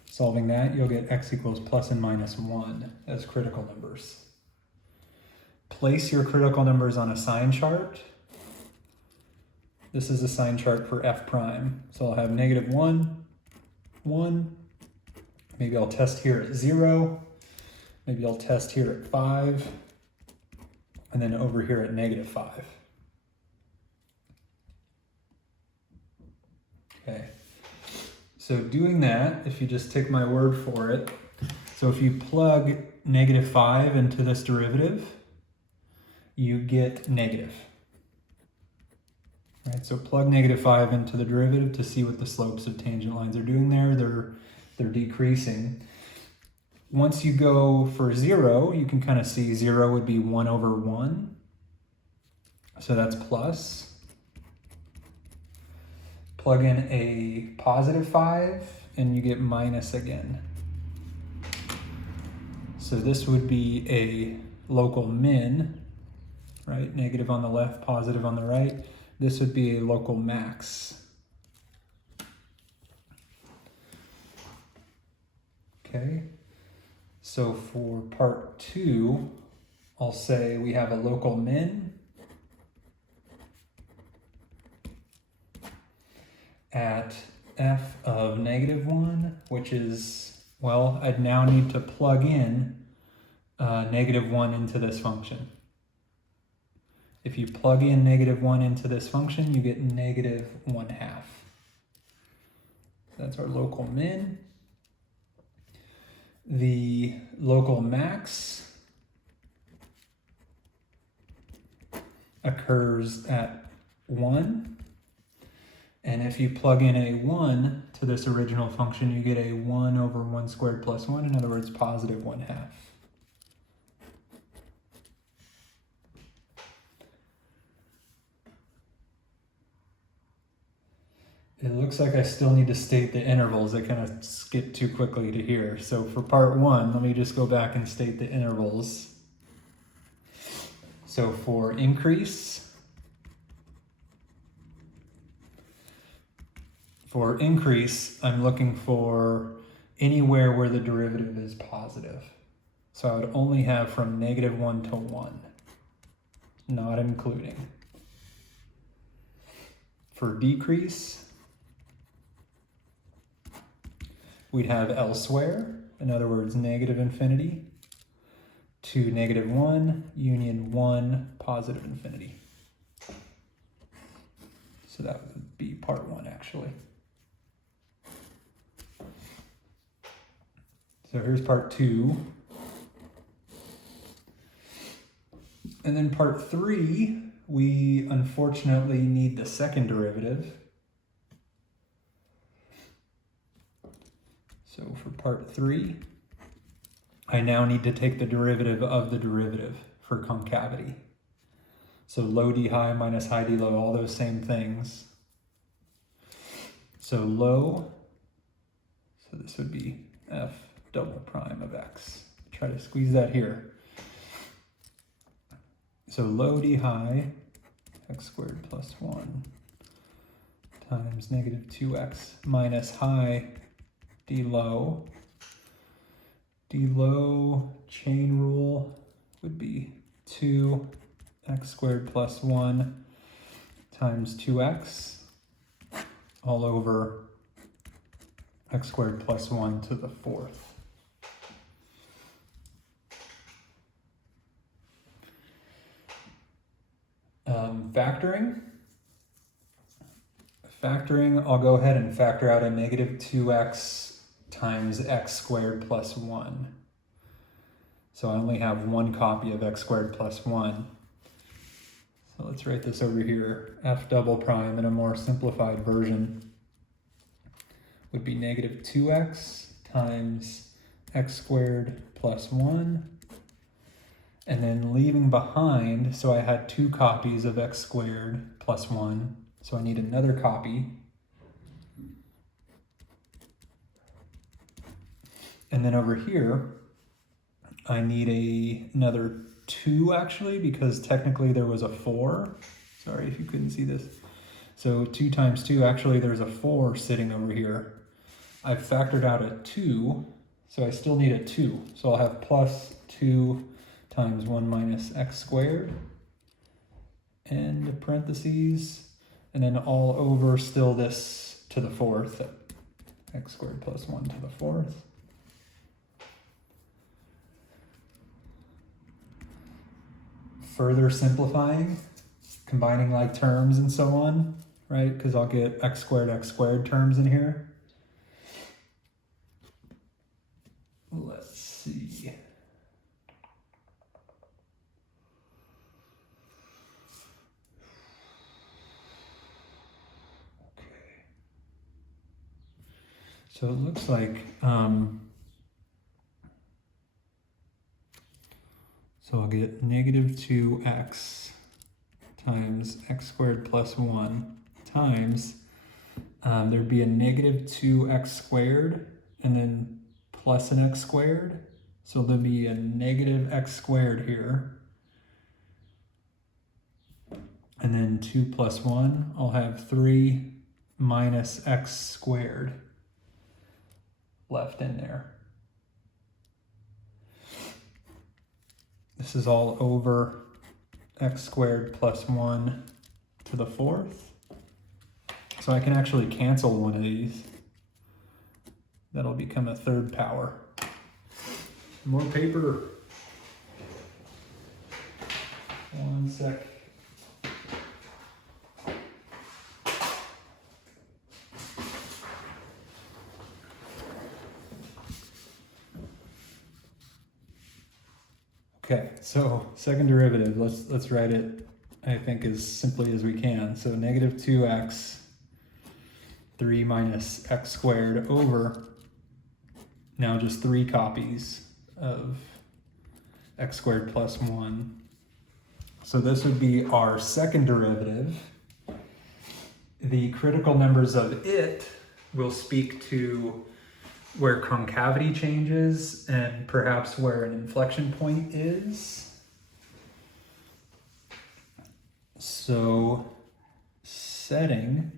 Solving that, you'll get x equals plus and minus 1 as critical numbers. Place your critical numbers on a sign chart. This is a sign chart for f prime. So I'll have negative 1, 1. Maybe I'll test here at 0. Maybe I'll test here at 5. And then over here at negative 5. Okay, so doing that, if you just take my word for it, so if you plug negative 5 into this derivative, you get negative. Right, so plug negative 5 into the derivative to see what the slopes of tangent lines are doing there. They're decreasing. Once you go for 0, you can kind of see 0 would be 1 over 1. So that's plus. Plug in a positive 5 and you get minus again. So this would be a local min, right? Negative on the left, positive on the right. This would be a local max. Okay. So for part 2, I'll say we have a local min at f of -1, which is, well, I'd now need to plug in -1 into this function. If you plug in -1 into this function, you get -1/2. That's our local min. The local max occurs at 1. And if you plug in a 1 to this original function, you get a 1 over 1 squared plus 1. In other words, positive 1/2. It looks like I still need to state the intervals. I kind of skipped too quickly to here. So for part 1, let me just go back and state the intervals. So for increase, I'm looking for anywhere where the derivative is positive. So I would only have from -1 to 1, not including. For decrease, we'd have elsewhere, in other words, -infinity to -1, union 1, positive infinity. So that would be part 1, actually. So here's part 2. And then part 3, we unfortunately need the second derivative. So for part 3, I now need to take the derivative of the derivative for concavity. So low d high minus high d low, all those same things. So low, so this would be f double prime of x. Try to squeeze that here. So low d high, x squared plus 1 times -2x minus high d low. D low chain rule would be 2x squared plus 1 times 2x all over x squared plus 1 to the 4th. Factoring, I'll go ahead and factor out a -2x times x squared plus 1. So I only have one copy of x squared plus 1. So let's write this over here. F double prime in a more simplified version would be -2x times x squared plus 1. And then leaving behind, so I had 2 copies of x squared plus 1. So I need another copy. And then over here, I need another 2 actually, because technically there was a 4. Sorry if you couldn't see this. So 2 times 2, actually there's a 4 sitting over here. I've factored out a 2, so I still need a 2. So I'll have plus 2 times 1 minus x squared, and parentheses, and then all over still this to the 4th, x squared plus 1 to the 4th. Further simplifying, combining like terms and so on, right? Because I'll get x squared terms in here. Let's see. So it looks like, so I'll get -2x times x squared plus 1 times, there'd be a -2x squared and then plus an x squared. So there'll be a -x squared here. And then 2 plus 1, I'll have 3 minus x squared left in there. This is all over x squared plus 1 to the 4th. So I can actually cancel one of these. That'll become a third power. More paper. One sec. Okay, so second derivative, let's write it, I think, as simply as we can. So negative 2x, 3 minus x squared over, now just 3 copies of x squared plus 1. So this would be our second derivative. The critical numbers of it will speak to where concavity changes and perhaps where an inflection point is. So setting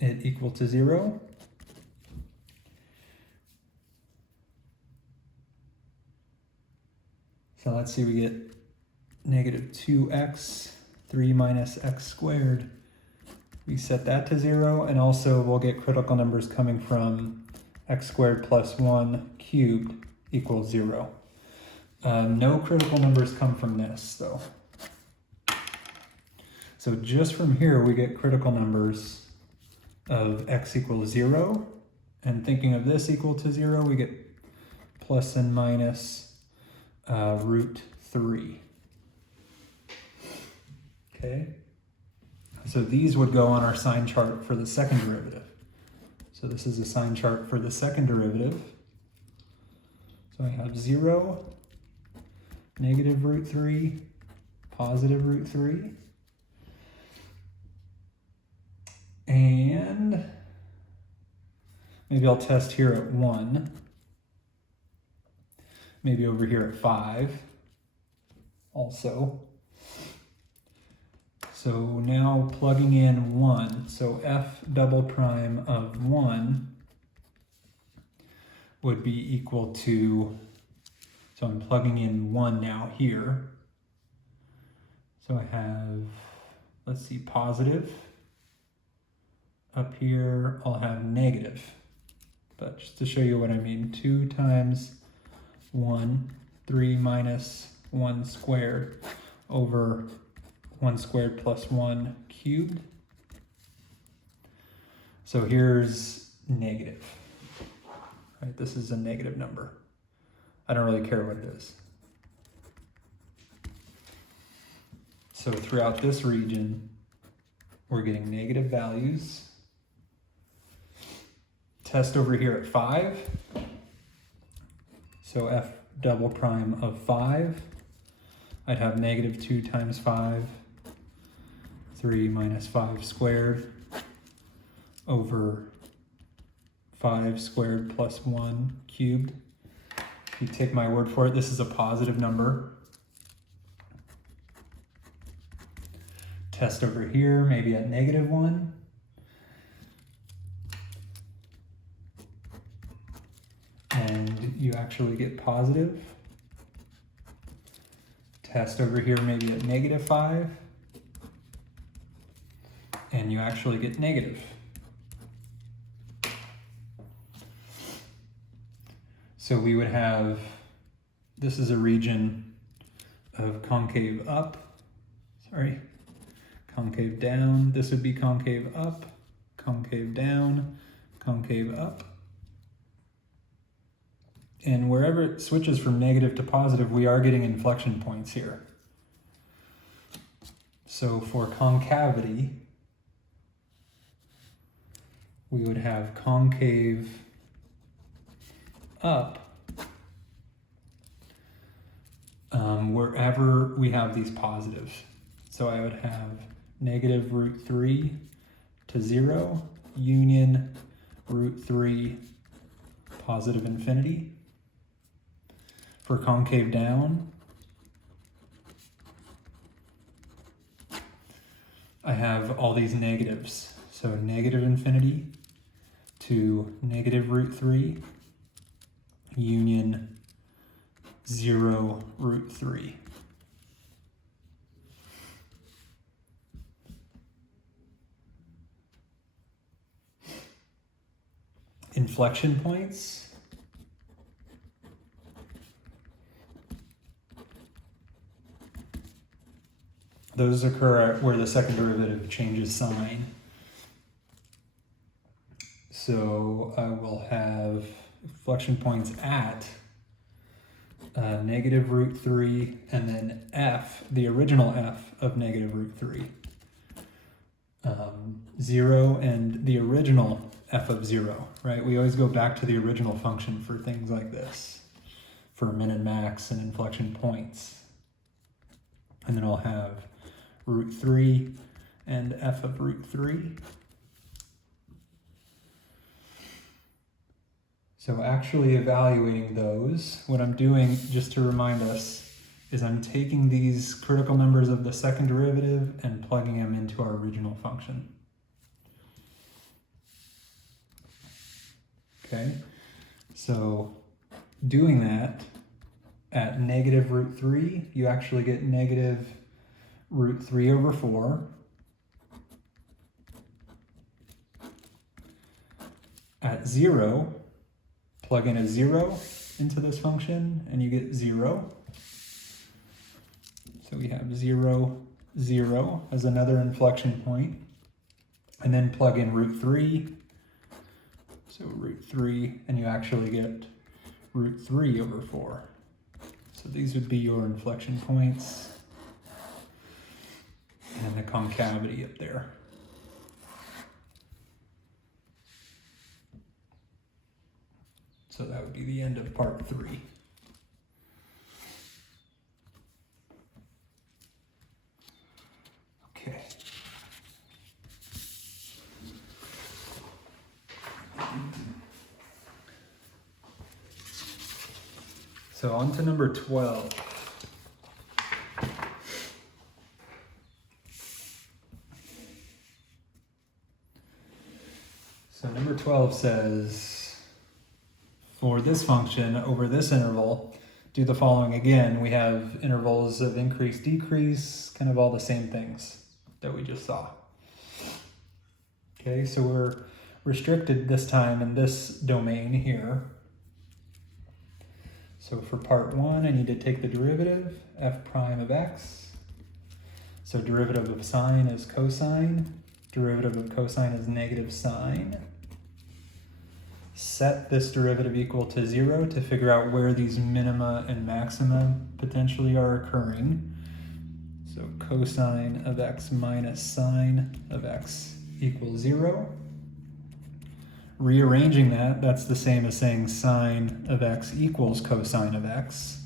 it equal to 0. So let's see, we get negative 2x, 3 minus x squared. We set that to 0, and also we'll get critical numbers coming from x squared plus 1 cubed equals 0. No critical numbers come from this, though. So just from here, we get critical numbers of x equals 0, and thinking of this equal to 0, we get plus and minus root 3. Okay. So these would go on our sign chart for the second derivative. So this is a sign chart for the second derivative. So I have 0, negative root 3, positive root 3. And maybe I'll test here at 1. Maybe over here at 5 also. So now plugging in 1, so f double prime of 1 would be equal to, so I'm plugging in 1 now here. So I have, let's see, positive. Up here I'll have negative. But just to show you what I mean, 2 times 1, 3 minus 1 squared over 1 squared plus 1 cubed. So here's negative. Right, this is a negative number. I don't really care what it is. So throughout this region, we're getting negative values. Test over here at 5. So f double prime of 5. I'd have negative 2 times 5. 3 minus 5 squared over 5 squared plus 1 cubed. You take my word for it, this is a positive number. Test over here, maybe at negative 1. And you actually get positive. Test over here, maybe at negative 5. And you actually get negative. So we would have, this is a region of concave up, concave down. This would be concave up, concave down, concave up. And wherever it switches from negative to positive, we are getting inflection points here. So for concavity, we would have concave up wherever we have these positives. So I would have negative root 3 to 0, union root 3, positive infinity. For concave down, I have all these negatives. So negative infinity to negative root 3, union 0 root 3. inflection points. Those occur where the second derivative changes sign. So I will have inflection points at negative root 3 and then f, the original f of negative root 3. 0 and the original f of 0, right? We always go back to the original function for things like this, for min and max and inflection points. And then I'll have root 3 and f of root 3. So actually evaluating those, what I'm doing, just to remind us, is I'm taking these critical numbers of the second derivative and plugging them into our original function. Okay, so doing that at negative root 3, you actually get negative root 3 over 4. At 0, plug in a 0 into this function and you get 0. So we have 0, 0 as another inflection point. And then plug in root 3. So root 3, and you actually get root 3 over 4. So these would be your inflection points. And the concavity up there. So that would be the end of part 3. Okay. So on to number 12. So number 12 says, for this function over this interval, do the following again. We have intervals of increase, decrease, kind of all the same things that we just saw. Okay, so we're restricted this time in this domain here. So for part 1, I need to take the derivative, f prime of x. So derivative of sine is cosine. Derivative of cosine is negative sine. Set this derivative equal to 0 to figure out where these minima and maxima potentially are occurring. So cosine of x minus sine of x equals 0. Rearranging that, that's the same as saying sine of x equals cosine of x.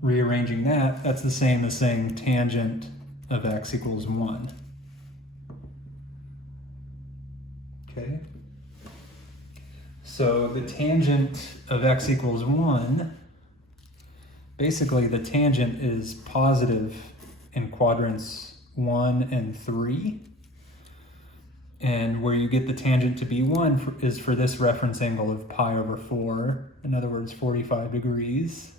Rearranging that, that's the same as saying tangent of x equals 1. Okay? So the tangent of x equals 1, basically the tangent is positive in quadrants 1 and 3. And where you get the tangent to be 1 is for this reference angle of pi over 4, in other words, 45 degrees.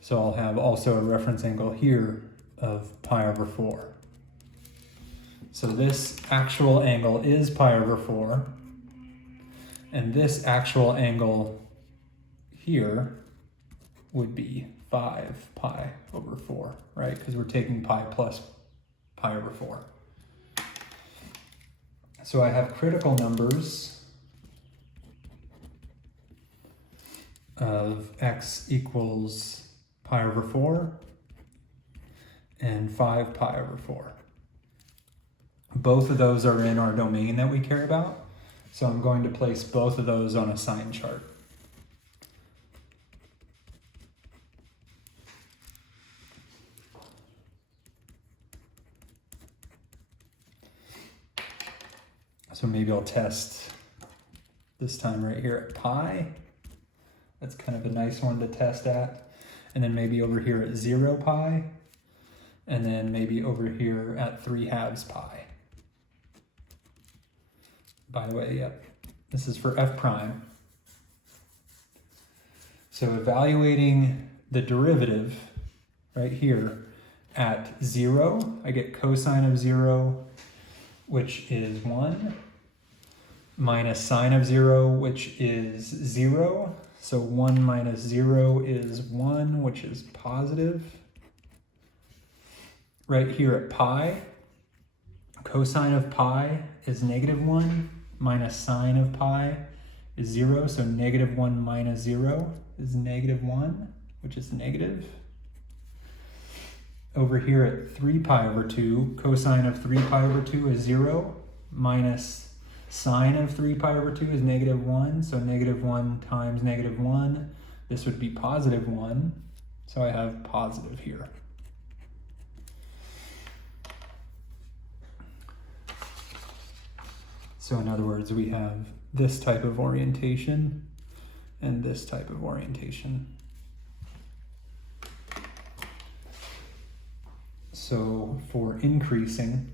So I'll have also a reference angle here of pi over 4. So this actual angle is pi over 4, and this actual angle here would be 5 pi over 4, right? Because we're taking pi plus pi over 4. So I have critical numbers of x equals pi over 4 and 5 pi over 4. Both of those are in our domain that we care about, so I'm going to place both of those on a sign chart. So maybe I'll test this time right here at pi. That's kind of a nice one to test at. And then maybe over here at 0 pi. And then maybe over here at 3/2 pi. By the way, yep, this is for f prime. So evaluating the derivative right here, at 0, I get cosine of 0, which is 1, minus sine of 0, which is 0. So 1 minus 0 is 1, which is positive. Right here at pi, cosine of pi is negative 1, minus sine of pi is 0. So negative 1 minus 0 is negative 1, which is negative. Over here at 3 pi over 2, cosine of 3 pi over 2 is 0, minus sine of 3 pi over 2 is negative 1, so negative 1 times negative 1, this would be positive 1, so I have positive here. So in other words, we have this type of orientation and this type of orientation. So for increasing,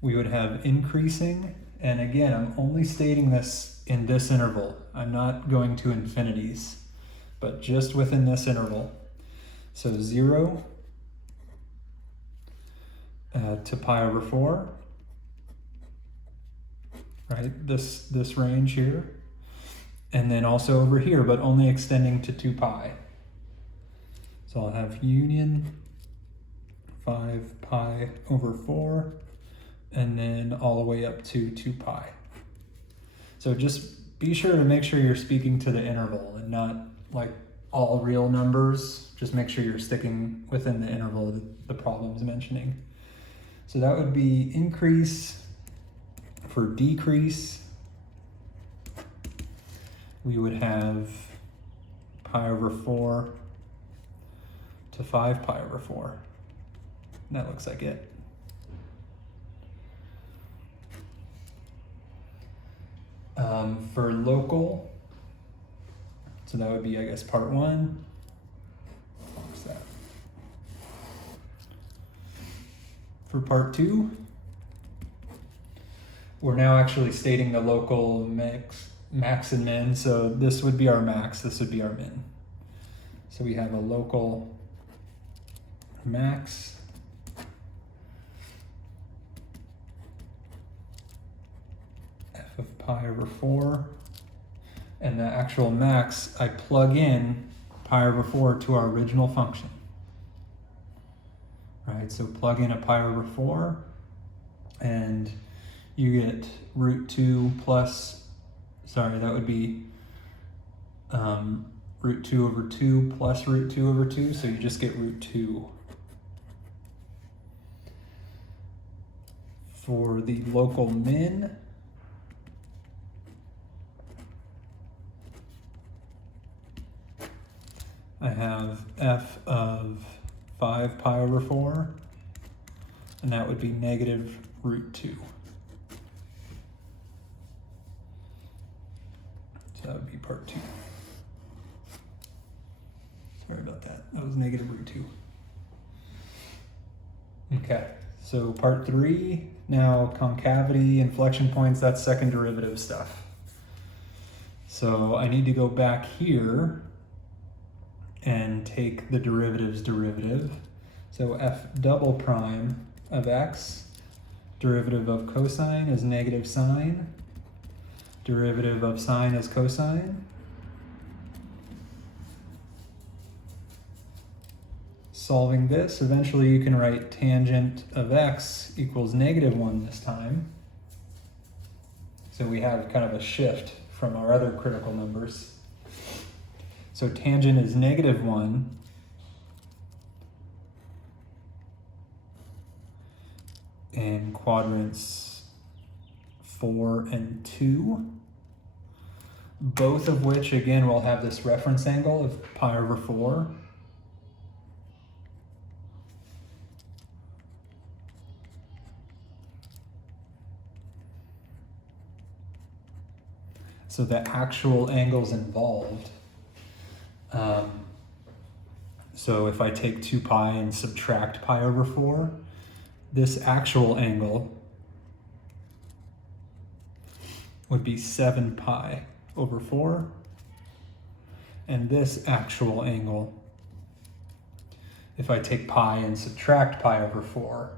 we would have increasing, and again, I'm only stating this in this interval. I'm not going to infinities, but just within this interval. So 0 to pi over 4, right? This range here. And then also over here, but only extending to 2 pi. So I'll have union 5 pi over 4, and then all the way up to 2 pi. So just be sure to make sure you're speaking to the interval and not like all real numbers. Just make sure you're sticking within the interval that the problem's mentioning. So that would be increase. For decrease, we would have pi over 4 to 5 pi over 4. And that looks like it. For local, so that would be, I guess, part 1. What's that? For part 2, we're now actually stating the local max and min. So this would be our max, this would be our min. So we have a local max f of pi over 4, and the actual max, I plug in pi over 4 to our original function. Right, so plug in a pi over 4, and you get root 2 plus, sorry, that would be root 2 over 2 plus root 2 over 2, so you just get root 2. For the local min, I have f of 5 pi over 4, and that would be negative root 2. So that would be part 2. Sorry about that. That was negative root 2. Okay, so part 3, now concavity, inflection points, that's second derivative stuff. So I need to go back here and take the derivative's derivative. So f double prime of x, derivative of cosine is negative sine, derivative of sine is cosine. Solving this, eventually you can write tangent of x equals negative 1 this time. So we have kind of a shift from our other critical numbers. So tangent is negative 1. In quadrants 4 and 2. Both of which, again, will have this reference angle of pi over 4. So the actual angles involved. So if I take 2 pi and subtract pi over 4, this actual angle would be 7 pi over 4. And this actual angle, if I take pi and subtract pi over 4,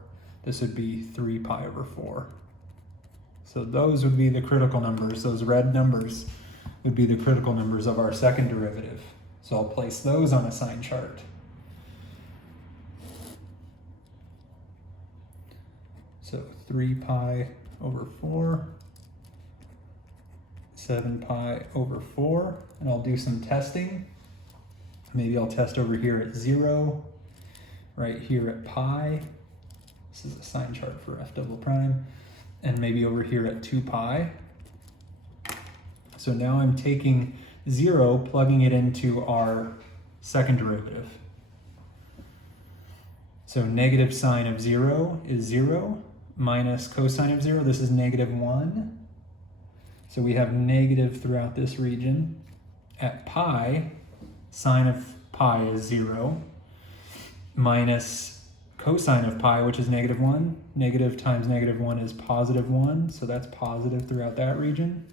this would be 3 pi over 4. So those would be the critical numbers. Those red numbers would be the critical numbers of our second derivative. So I'll place those on a sign chart. So 3 pi over 4, 7 pi over 4, and I'll do some testing. Maybe I'll test over here at 0, right here at pi. This is a sign chart for f double prime. And maybe over here at 2 pi. So now I'm taking 0, plugging it into our second derivative. So negative sine of 0 is 0, minus cosine of 0, this is negative 1. So we have negative throughout this region. At pi, sine of pi is 0, minus cosine of pi, which is negative 1. Negative times negative 1 is positive 1, so that's positive throughout that region.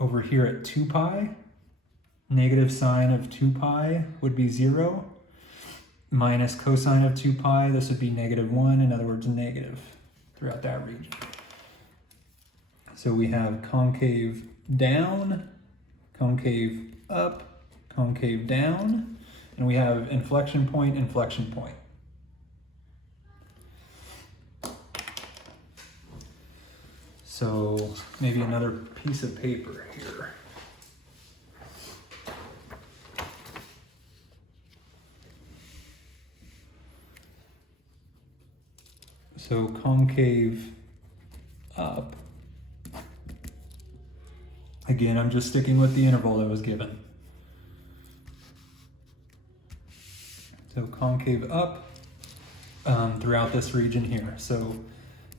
Over here at 2 pi, negative sine of 2 pi would be 0, minus cosine of 2 pi, this would be negative 1, in other words, negative throughout that region. So we have concave down, concave up, concave down, and we have inflection point, inflection point. So maybe another piece of paper here. So concave up. Again, I'm just sticking with the interval that was given. So concave up throughout this region here. So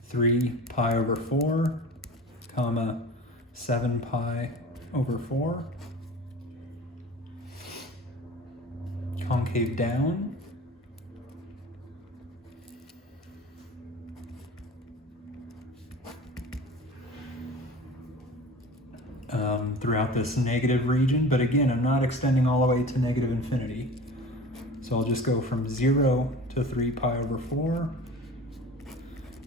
3 pi over 4, comma 7 pi over 4. Concave down. Throughout this negative region, but again, I'm not extending all the way to negative infinity. So I'll just go from 0 to 3 pi over 4,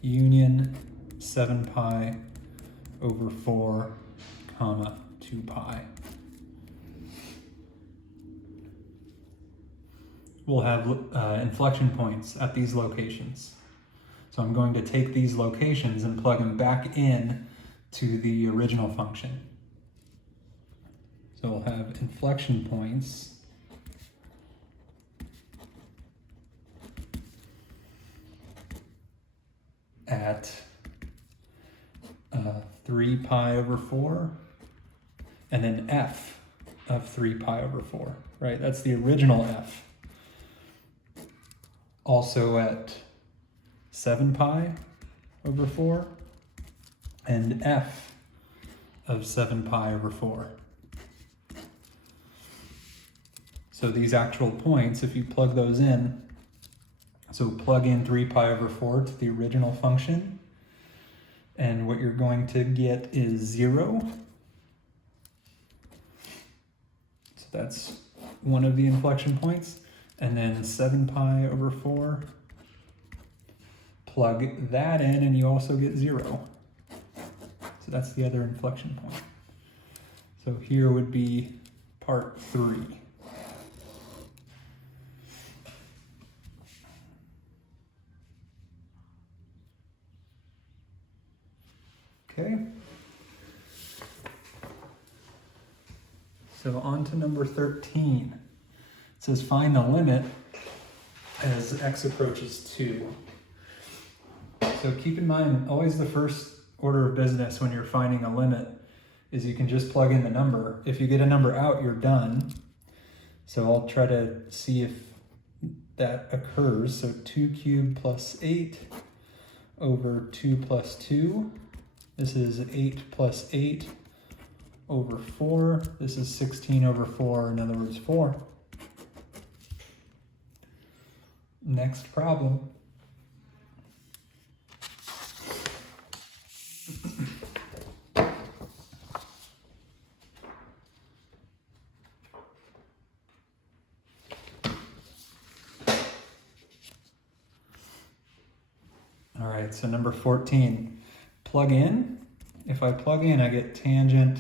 union 7 pi over 4, comma 2 pi. We'll have inflection points at these locations. So I'm going to take these locations and plug them back in to the original function. So we'll have inflection points at 3 pi over 4, and then f of 3 pi over 4, right? That's the original f. Also at 7 pi over 4, and f of 7 pi over 4. So these actual points, if you plug those in, so plug in 3 pi over 4 to the original function, and what you're going to get is 0. So that's one of the inflection points. And then 7 pi over 4, plug that in and you also get 0. So that's the other inflection point. So here would be part 3. Okay. So on to number 13. It says find the limit as x approaches 2. So keep in mind, always the first order of business when you're finding a limit is you can just plug in the number. If you get a number out, you're done. So I'll try to see if that occurs. So 2 cubed plus 8 over 2 plus 2. This is 8 plus 8 over 4. This is 16 over 4, in other words, 4. Next problem. right, so number 14, plug in. If I plug in, I get tangent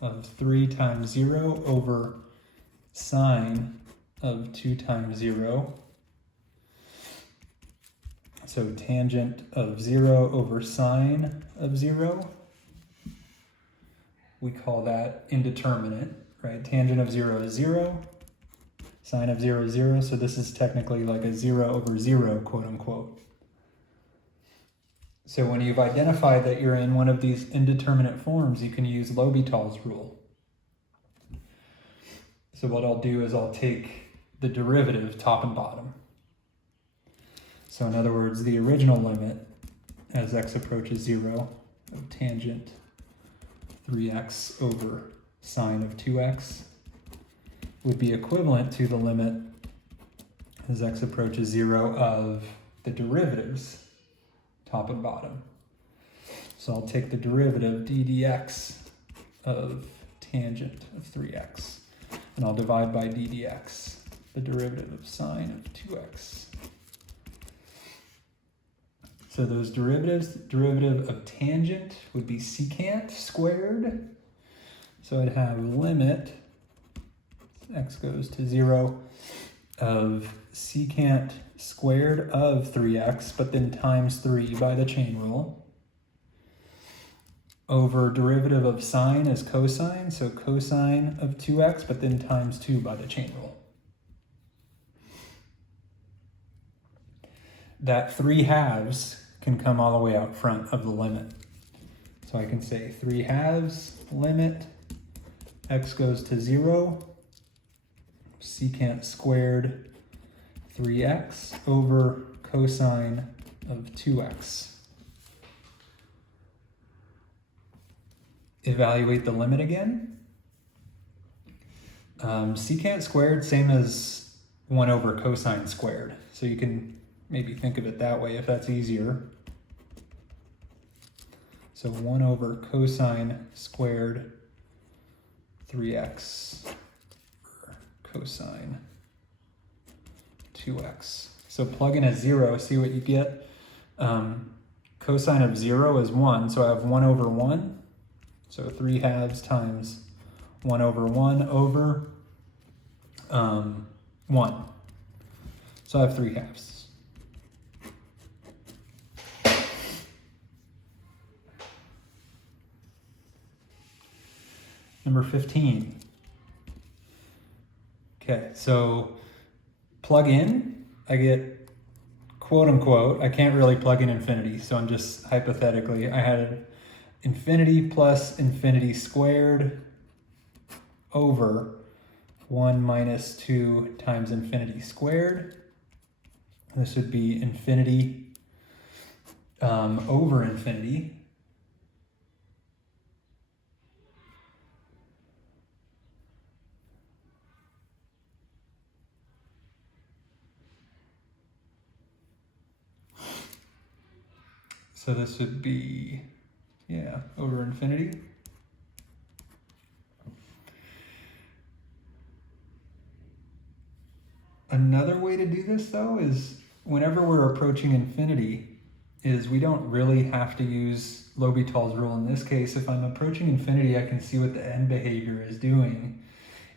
of 3 times 0 over sine of 2 times 0. So tangent of 0 over sine of 0, we call that indeterminate, right? Tangent of 0 is 0, sine of 0 is 0, so this is technically like a 0 over 0, quote unquote. So when you've identified that you're in one of these indeterminate forms, you can use L'Hopital's rule. So what I'll do is I'll take the derivative top and bottom. So in other words, the original limit as x approaches 0 of tangent 3x over sine of 2x would be equivalent to the limit as x approaches 0 of the derivatives top and bottom. So I'll take the derivative d dx of tangent of 3x, and I'll divide by d dx, the derivative of sine of 2x. So those derivatives, derivative of tangent would be secant squared. So I'd have limit, x goes to 0, of secant squared of 3x, but then times 3 by the chain rule, over derivative of sine is cosine, so cosine of 2x, but then times 2 by the chain rule. That 3/2 can come all the way out front of the limit. So I can say 3/2 limit, x goes to 0, secant squared 3x over cosine of 2x. Evaluate the limit again. Secant squared, same as 1 over cosine squared. So you can maybe think of it that way if that's easier. So 1 over cosine squared 3x over cosine 2x. So plug in a 0, see what you get. Cosine of 0 is 1, so I have 1 over 1. So 3/2 times 1 over 1 over 1. So I have 3/2. Number 15. Okay, so plug in, I get quote unquote, I can't really plug in infinity, so I'm just hypothetically, I had infinity plus infinity squared over 1 minus 2 times infinity squared. This would be infinity over infinity. So this would be, yeah, over infinity. Another way to do this though is whenever we're approaching infinity is we don't really have to use L'Hopital's rule. In this case, if I'm approaching infinity, I can see what the end behavior is doing.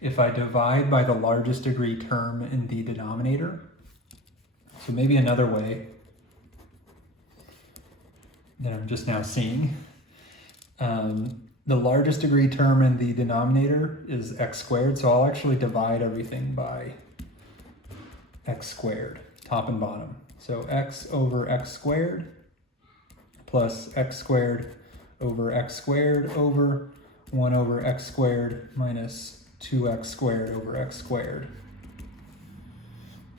If I divide by the largest degree term in the denominator, so maybe another way that I'm just now seeing, the largest degree term in the denominator is x squared, so I'll actually divide everything by x squared, top and bottom. So x over x squared plus x squared over 1 over x squared minus 2x squared over x squared.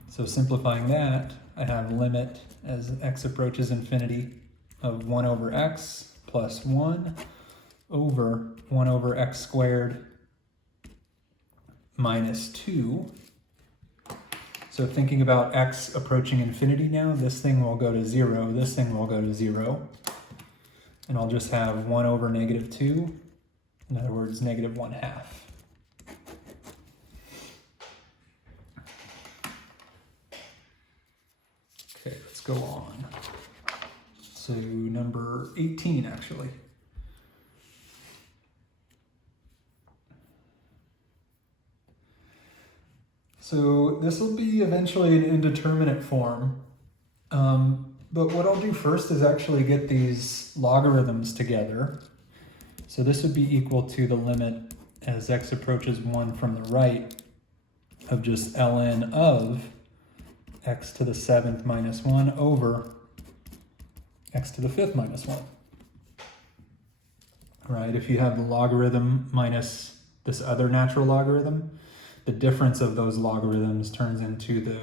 So simplifying that, I have limit as x approaches infinity of 1 over x plus 1 over 1 over x squared minus 2. So thinking about x approaching infinity now, this thing will go to 0, this thing will go to 0. And I'll just have 1 over negative 2, in other words, negative 1/2. Okay, let's go on. So number 18, actually. So this will be eventually an indeterminate form. But what I'll do first is actually get these logarithms together. So this would be equal to the limit as x approaches 1 from the right of just ln of x to the 7th minus 1 over x to the 5th minus 1. Right, if you have the logarithm minus this other natural logarithm, the difference of those logarithms turns into the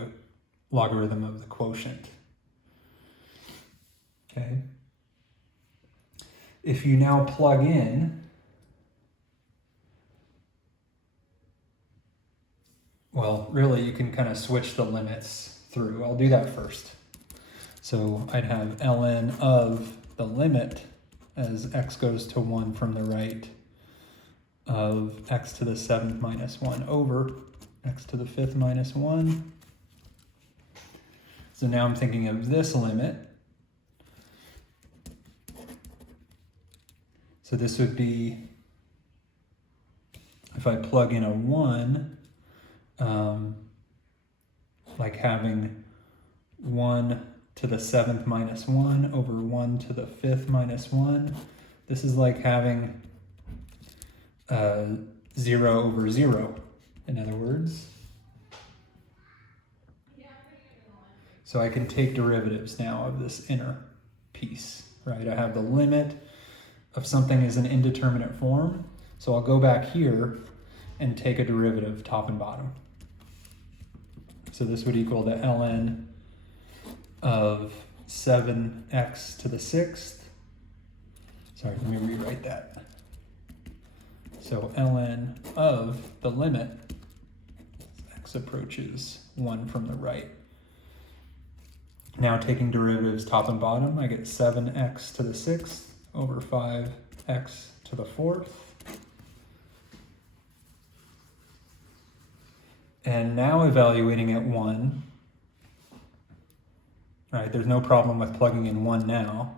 logarithm of the quotient. Okay. If you now plug in, well, really you can kind of switch the limits through. I'll do that first. So I'd have ln of the limit as x goes to 1 from the right of x to the 7th minus 1 over x to the 5th minus 1. So now I'm thinking of this limit. So this would be, if I plug in a 1, like having 1 to the 7th minus 1 over 1 to the 5th minus 1. This is like having 0 over 0, in other words. So I can take derivatives now of this inner piece, right? I have the limit of something as an indeterminate form. So I'll go back here and take a derivative top and bottom. So this would equal the ln of 7x to the 6th. Sorry, let me rewrite that. So ln of the limit as x approaches 1 from the right. Now taking derivatives top and bottom, I get 7x to the 6th over 5x to the 4th. And now evaluating at 1, right, there's no problem with plugging in 1 now.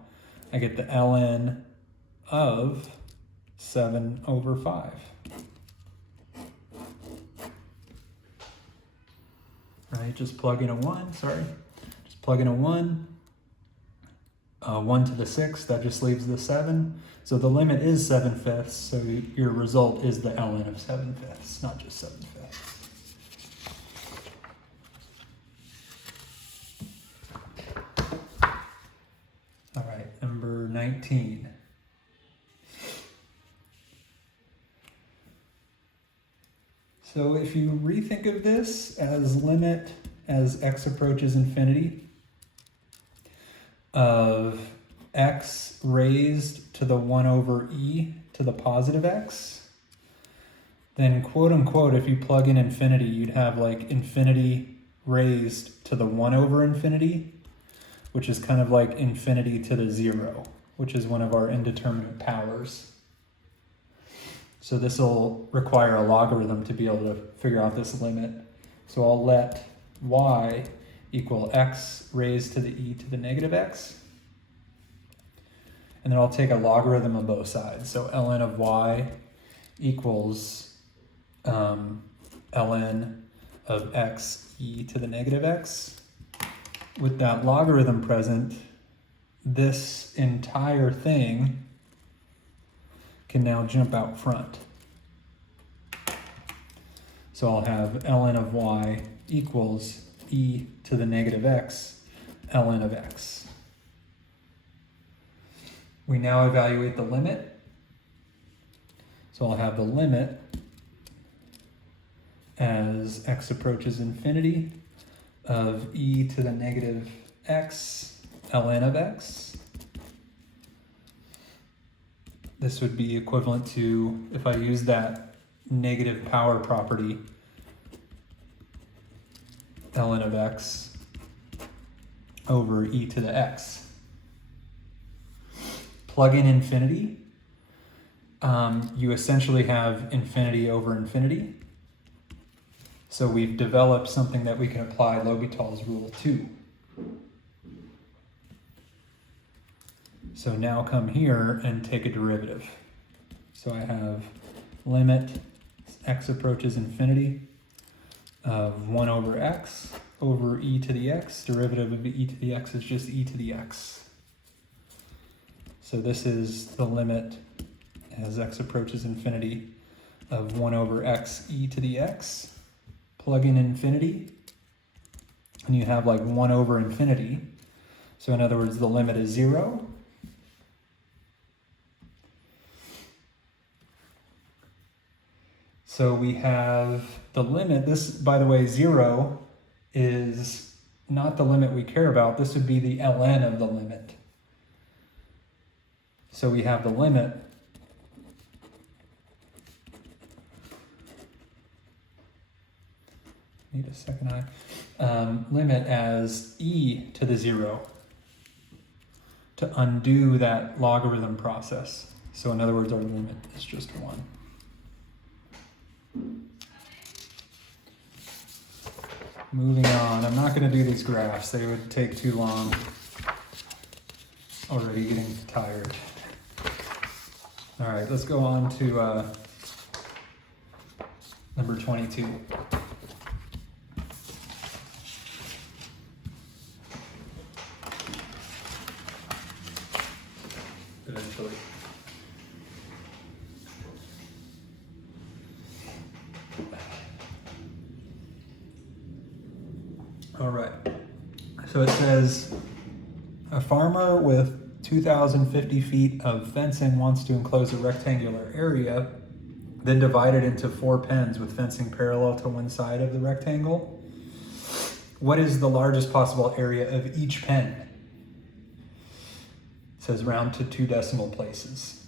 I get the ln of 7 over 5. Right, just plug in a 1, sorry. Just plug in a 1. 1 to the 6th, that just leaves the 7. So the limit is 7/5, so your result is the ln of 7/5, not just 7/5. All right, number 19. So if you rethink of this as limit as x approaches infinity of x raised to the 1 over e to the positive x, then quote unquote, if you plug in infinity, you'd have like infinity raised to the 1 over infinity, which is kind of like infinity to the 0, which is one of our indeterminate powers. So this will require a logarithm to be able to figure out this limit. So I'll let y equal x raised to the e to the negative x. And then I'll take a logarithm of both sides. So ln of y equals ln of x e to the negative x. With that logarithm present, this entire thing can now jump out front. So I'll have ln of y equals e to the negative x, ln of x. We now evaluate the limit. So I'll have the limit as x approaches infinity of e to the negative x, ln of x. This would be equivalent to, if I use that negative power property, ln of x over e to the x. Plug in infinity, you essentially have infinity over infinity. So we've developed something that we can apply L'Hopital's rule to. So now come here and take a derivative. So I have limit x approaches infinity of 1 over x over e to the x. Derivative of e to the x is just e to the x. So this is the limit as x approaches infinity of 1 over x e to the x. Plug in infinity, and you have like 1 over infinity. So in other words, the limit is 0. So we have the limit. This, by the way, 0 is not the limit we care about. This would be the ln of the limit. So we have the limit need a second eye. Limit as e to the 0 to undo that logarithm process. So in other words, our limit is just 1. Moving on, I'm not going to do these graphs. They would take too long. Already getting tired. All right, let's go on to number 22. Eventually. All right, so it says a farmer with 2,050 feet of fencing wants to enclose a rectangular area, then divide it into 4 pens with fencing parallel to one side of the rectangle. What is the largest possible area of each pen? It says round to 2 decimal places.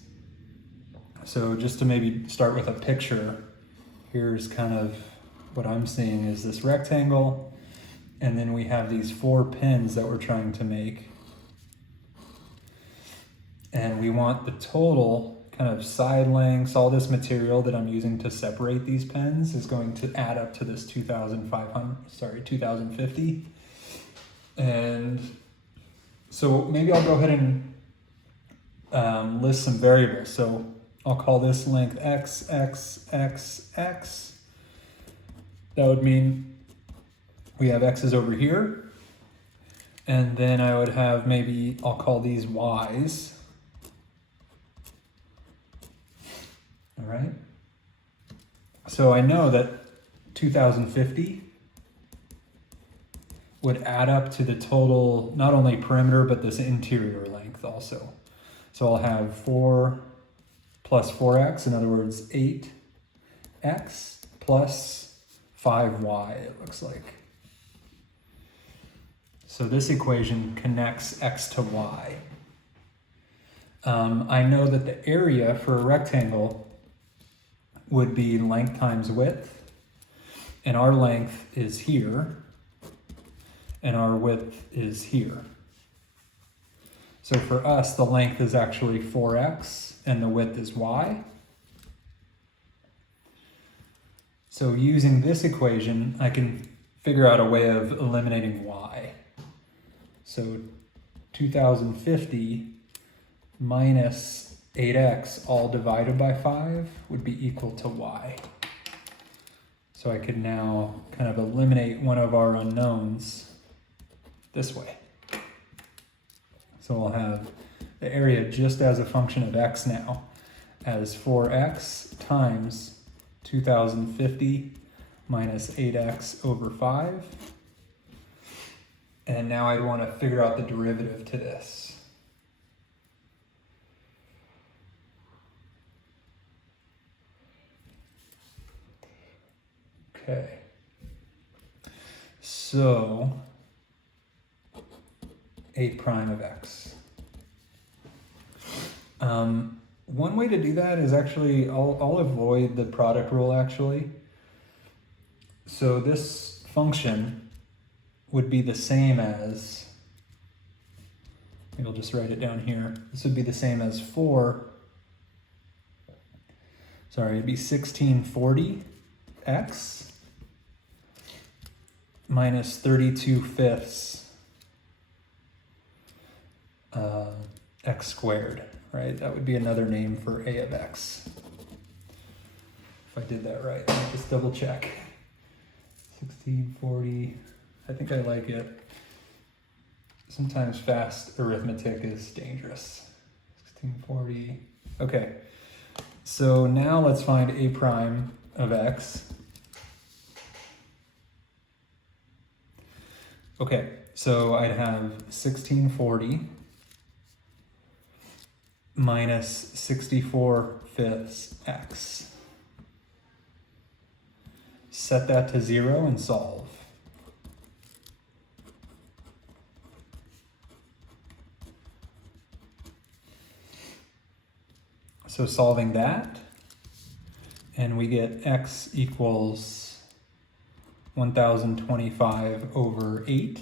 So just to maybe start with a picture, here's kind of what I'm seeing is this rectangle, and then we have these 4 pins that we're trying to make. And we want the total kind of side lengths, all this material that I'm using to separate these pens is going to add up to this 2,050. And so maybe I'll go ahead and list some variables. So I'll call this length x, x, x, x. That would mean we have x's over here. And then I would have maybe, I'll call these y's. All right. So I know that 2,050 would add up to the total, not only perimeter, but this interior length also. So I'll have 4 plus 4x, in other words, 8x plus 5y, it looks like. So this equation connects x to y. I know that the area for a rectangle would be length times width, and our length is here, and our width is here. So for us, the length is actually 4x, and the width is y. So using this equation, I can figure out a way of eliminating y. So 2,050 minus 8x all divided by 5 would be equal to y. So I could now kind of eliminate one of our unknowns this way. So I'll have the area just as a function of x now as 4x times 2,050 minus 8x over 5. And now I'd want to figure out the derivative to this. Okay. So 8 prime of x. One way to do that is actually, I'll avoid the product rule actually. So this function would be the same as, maybe I'll just write it down here. This would be the same as it'd be 1640x minus 32 fifths x squared, right? That would be another name for a of x. If I did that right, let me just double check. 1640, I think I like it. Sometimes fast arithmetic is dangerous. 1640, okay. So now let's find a prime of x. Okay, so I'd have 1640 minus 64/5 x. Set that to 0 and solve. So solving that, and we get x equals 1025 over 8.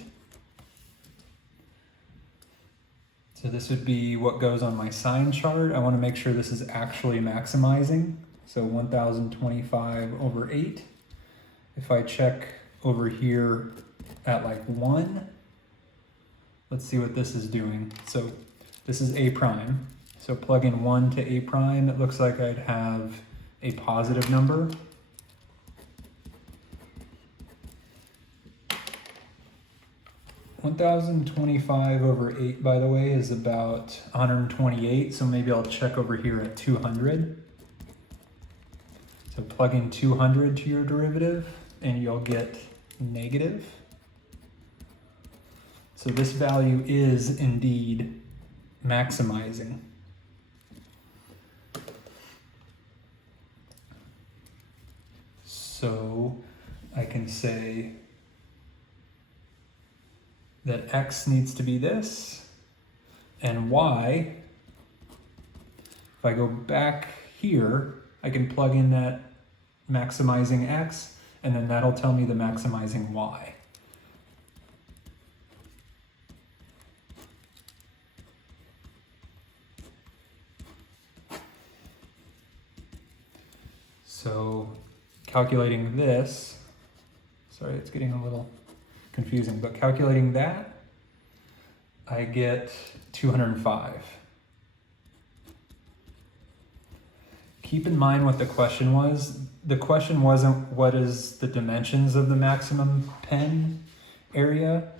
So this would be what goes on my sign chart. I want to make sure this is actually maximizing. So 1025 over 8. If I check over here at like 1, let's see what this is doing. So this is a prime. So plug in 1 to a prime, it looks like I'd have a positive number. (1025) over 8, by the way, is about 128, so maybe I'll check over here at 200. So plug in 200 to your derivative, and you'll get negative. So this value is indeed maximizing. So I can say that x needs to be this, and y, if I go back here, I can plug in that maximizing x, and then that'll tell me the maximizing y. So calculating this, sorry, it's getting a little confusing, but calculating that, I get 205. Keep in mind what the question was. The question wasn't what is the dimensions of the maximum pen area,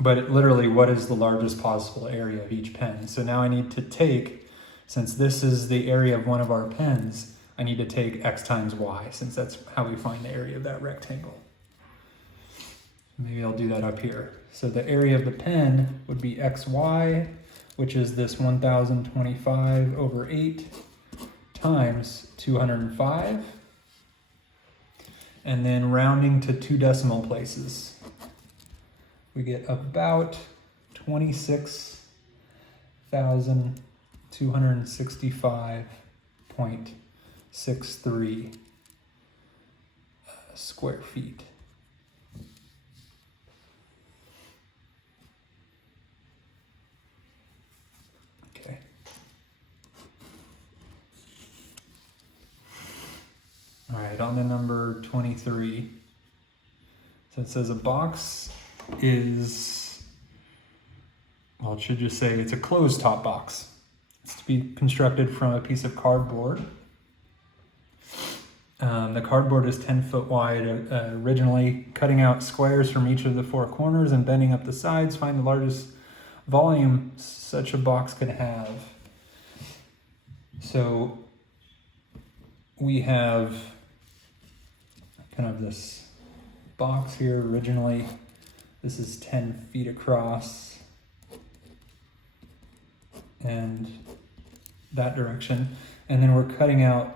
but literally what is the largest possible area of each pen. So now I need to take, since this is the area of one of our pens, I need to take x times y, since that's how we find the area of that rectangle. Maybe I'll do that up here. So the area of the pen would be xy, which is this 1025 over 8 times 205. And then rounding to 2 decimal places, we get about 26,265.63 square feet. Okay. All right, on to number 23. So it says a box is, well, it should just say it's a closed top box. It's to be constructed from a piece of cardboard. The cardboard is 10 foot wide originally. Cutting out squares from each of the 4 corners and bending up the sides, find the largest volume such a box could have. So we have kind of this box here originally. This is 10 feet across and that direction. And then we're cutting out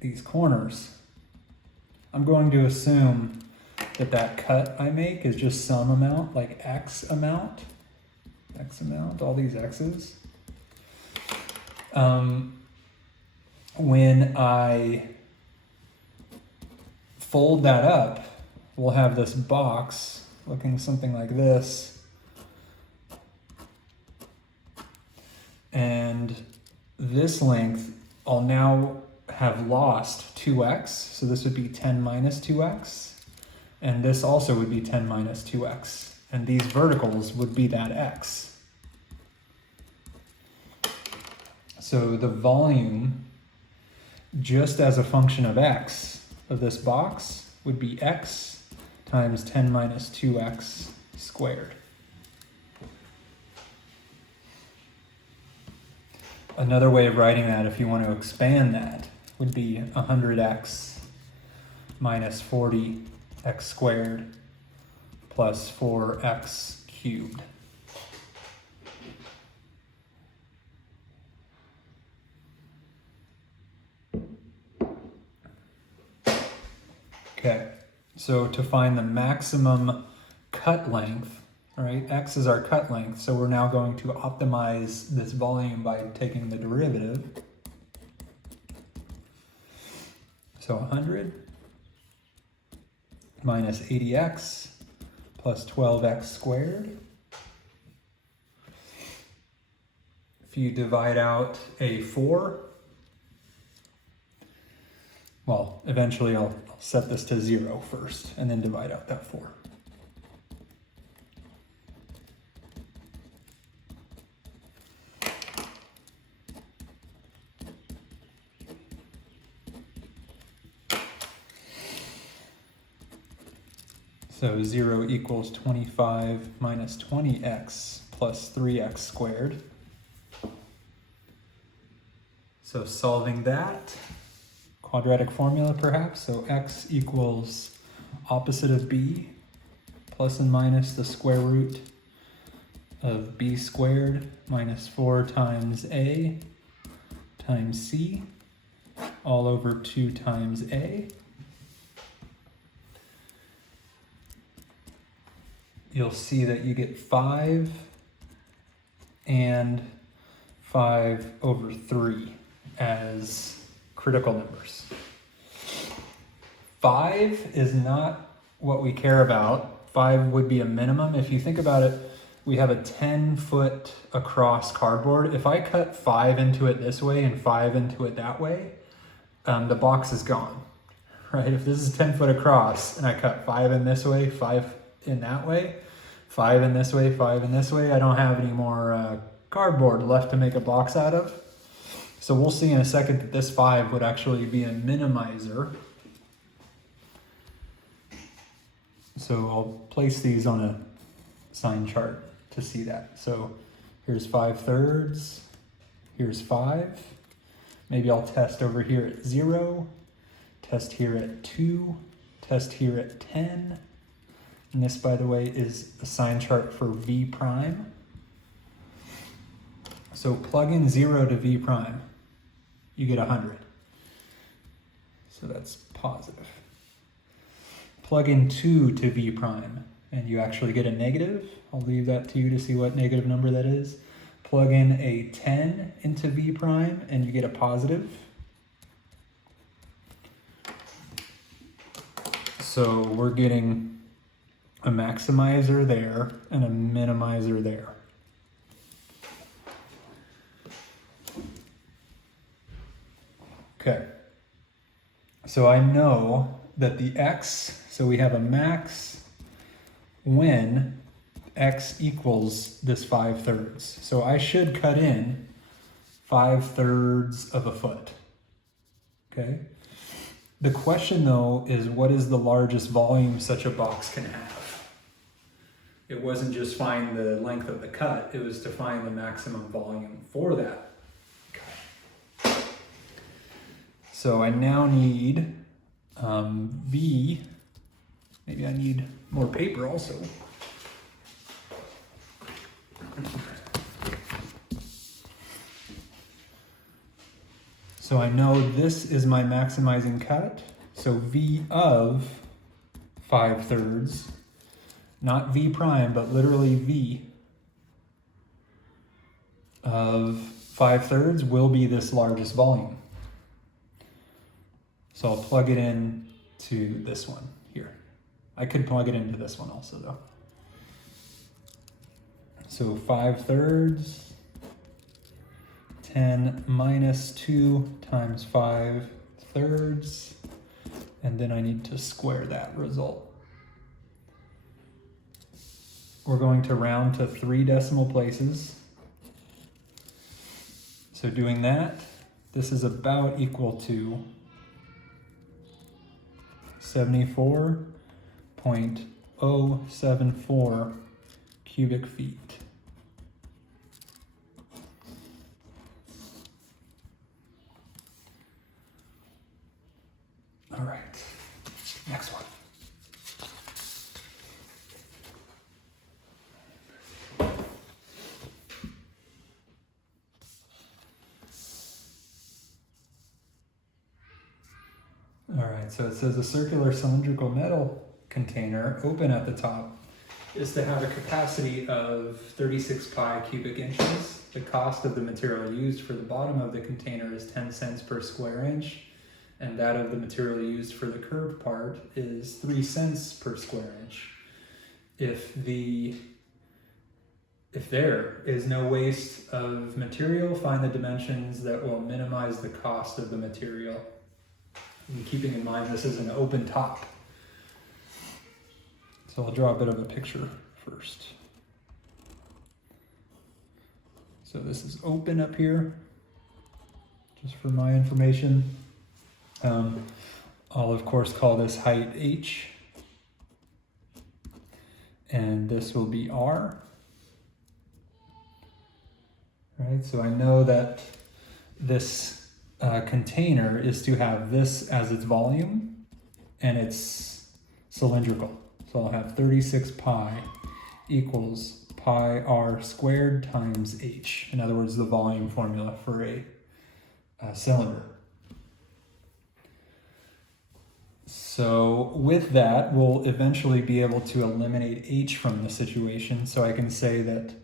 these corners. I'm going to assume that that cut I make is just some amount, like X amount, all these X's. When I fold that up, we'll have this box looking something like this. And this length, I'll now have lost 2x, so this would be 10 minus 2x, and this also would be 10 minus 2x, and these verticals would be that x. So the volume, just as a function of x, of this box, would be x times 10 minus 2x squared. Another way of writing that, if you want to expand that, would be 100x minus 40x squared plus 4x cubed. Okay, so to find the maximum cut length, all right, x is our cut length, so we're now going to optimize this volume by taking the derivative. So 100 minus 80x plus 12x squared. If you divide out a 4, well, eventually I'll set this to 0 first and then divide out that 4. So 0 equals 25 minus 20x plus 3x squared. So solving that, quadratic formula perhaps, so x equals opposite of b plus and minus the square root of b squared minus 4 times a times c all over 2 times a. You'll see that you get 5 and 5 over 3 as critical numbers. 5 is not what we care about. 5 would be a minimum. If you think about it, we have a 10-foot across cardboard. If I cut 5 into it this way and 5 into it that way, the box is gone, right? If this is 10 foot across and I cut 5 in this way, 5 in that way, 5 in this way, 5 in this way, I don't have any more cardboard left to make a box out of. So we'll see in a second that this 5 would actually be a minimizer. So I'll place these on a sign chart to see that. So here's 5/3, here's 5. Maybe I'll test over here at 0, test here at 2, test here at 10. And this, by the way, is a sign chart for v prime. So plug in 0 to v prime, you get 100. So that's positive. Plug in 2 to v prime, and you actually get a negative. I'll leave that to you to see what negative number that is. Plug in a 10 into v prime, and you get a positive. So we're getting a maximizer there and a minimizer there. Okay, so I know that the x, so we have a max when x equals this 5/3. So I should cut in 5/3 of a foot, okay? The question though is, what is the largest volume such a box can have? It wasn't just find the length of the cut, it was to find the maximum volume for that cut. So I now need V, maybe I need more paper also. So I know this is my maximizing cut, so V of 5/3, not v prime, but literally v of 5/3 will be this largest volume. So I'll plug it in to this one here. I could plug it into this one also though. So 5/3, 10 minus 2 times 5/3, and then I need to square that result. We're going to round to 3 decimal places. So doing that, this is about equal to 74.074 cubic feet. All right, next one. All right, so it says a circular cylindrical metal container, open at the top, is to have a capacity of 36 pi cubic inches. The cost of the material used for the bottom of the container is 10 cents per square inch, and that of the material used for the curved part is 3 cents per square inch. If there is no waste of material, find the dimensions that will minimize the cost of the material. And keeping in mind this is an open top. So I'll draw a bit of a picture first. So this is open up here, just for my information. I'll of course call this height H, and this will be R. Right, so I know that this container is to have this as its volume, and it's cylindrical. So I'll have 36 pi equals pi r squared times h. In other words, the volume formula for a cylinder. So with that, we'll eventually be able to eliminate h from the situation. So I can say that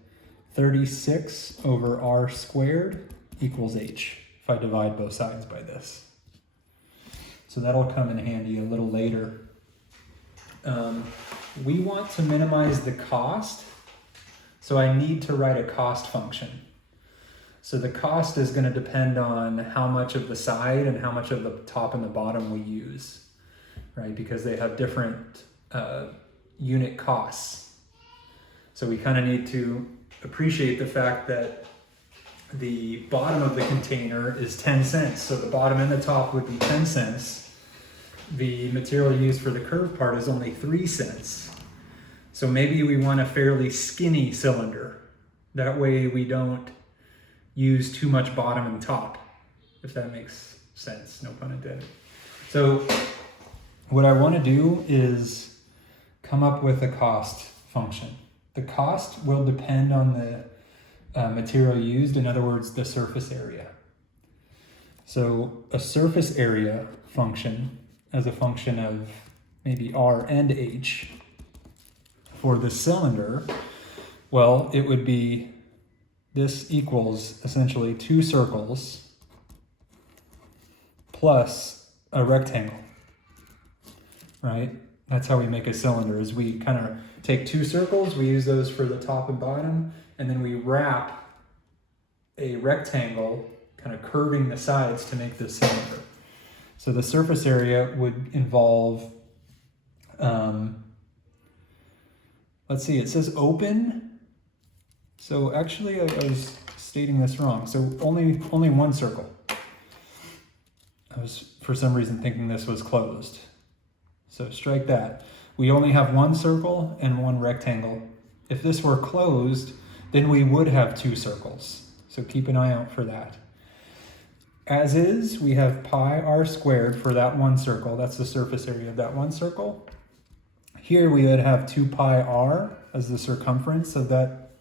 36 over r squared equals h if I divide both sides by this. So that'll come in handy a little later. We want to minimize the cost, so I need to write a cost function. So the cost is going to depend on how much of the side and how much of the top and the bottom we use, right? Because they have different unit costs. So we kind of need to appreciate the fact that the bottom of the container is 10 cents. So the bottom and the top would be 10 cents. The material used for the curved part is only 3 cents. So maybe we want a fairly skinny cylinder. That way we don't use too much bottom and top, if that makes sense, no pun intended. So what I want to do is come up with a cost function. The cost will depend on the material used, in other words, the surface area. So a surface area function as a function of maybe r and h for the cylinder, well, it would be this equals essentially 2 circles plus a rectangle, right? That's how we make a cylinder, is we kind of take 2 circles, we use those for the top and bottom, and then we wrap a rectangle kind of curving the sides to make this cylinder. So the surface area would involve, let's see, it says open. So actually I was stating this wrong. So only 1 circle. I was for some reason thinking this was closed. So strike that. We only have 1 circle and 1 rectangle. If this were closed, then we would have 2 circles. So keep an eye out for that. As is, we have pi r squared for that 1 circle. That's the surface area of that 1 circle. Here we would have 2 pi r as the circumference of that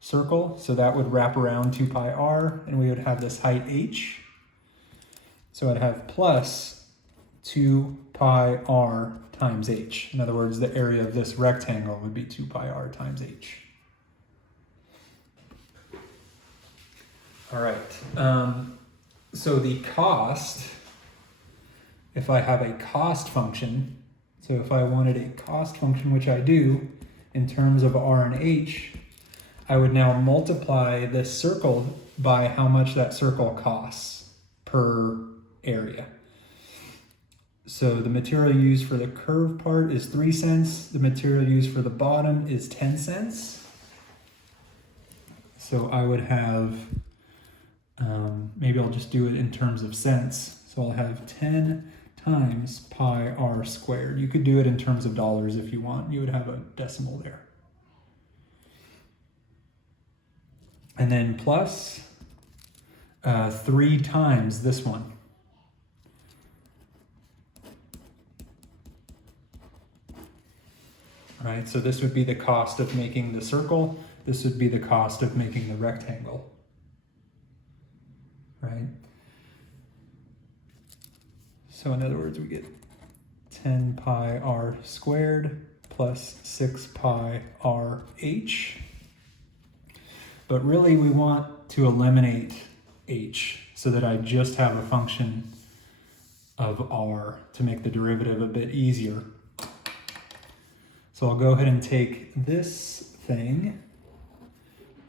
circle. So that would wrap around 2 pi r, and we would have this height h. So I'd have plus 2 pi r times h. In other words, the area of this rectangle would be 2 pi r times h. All right. So the cost, if I have a cost function, so if I wanted a cost function, which I do, in terms of r and h, I would now multiply this circle by how much that circle costs per area. So the material used for the curved part is 3 cents. The material used for the bottom is 10 cents. So I would have maybe I'll just do it in terms of cents. So I'll have 10 times pi r squared. You could do it in terms of dollars if you want. You would have a decimal there. And then plus 3 times this one. Right, so this would be the cost of making the circle. This would be the cost of making the rectangle. Right? So in other words, we get 10 pi r squared plus 6 pi r h. But really we want to eliminate h so that I just have a function of r to make the derivative a bit easier. So I'll go ahead and take this thing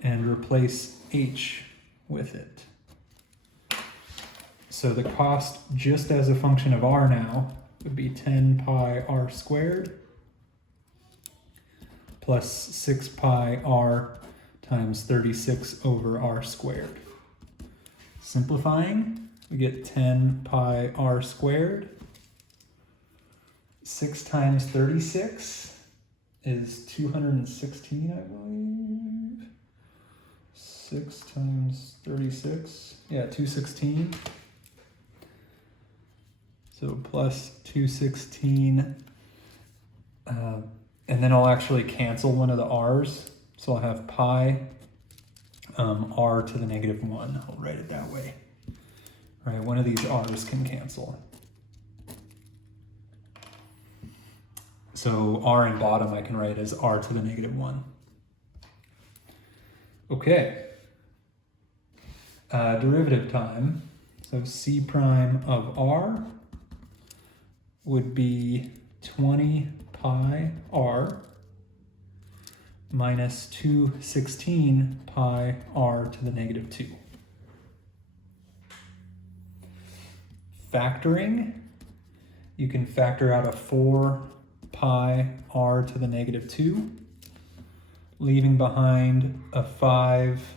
and replace h with it. So the cost just as a function of r now would be 10 pi r squared plus 6 pi r times 36 over r squared. Simplifying, we get 10 pi r squared. 6 times 36 is 216, I believe. 6 times 36, yeah, 216. So plus 216, and then I'll actually cancel one of the r's. So I'll have pi r to the -1. I'll write it that way. All right, one of these r's can cancel. So r in bottom I can write as r to the -1. Okay. Derivative time. So c prime of r would be 20 pi r minus 216 pi r to the -2. Factoring, you can factor out a 4 pi r to the -2, leaving behind a 5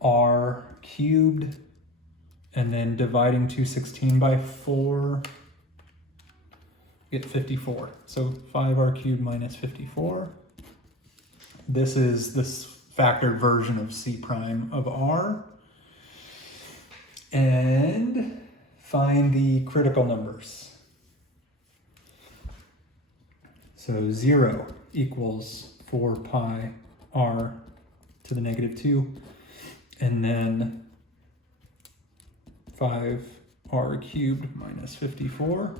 r cubed, and then dividing 216 by 4, get 54. So 5r cubed minus 54. This is this factored version of c prime of r. And find the critical numbers. So 0 equals 4 pi r to the -2, and then 5r cubed minus 54.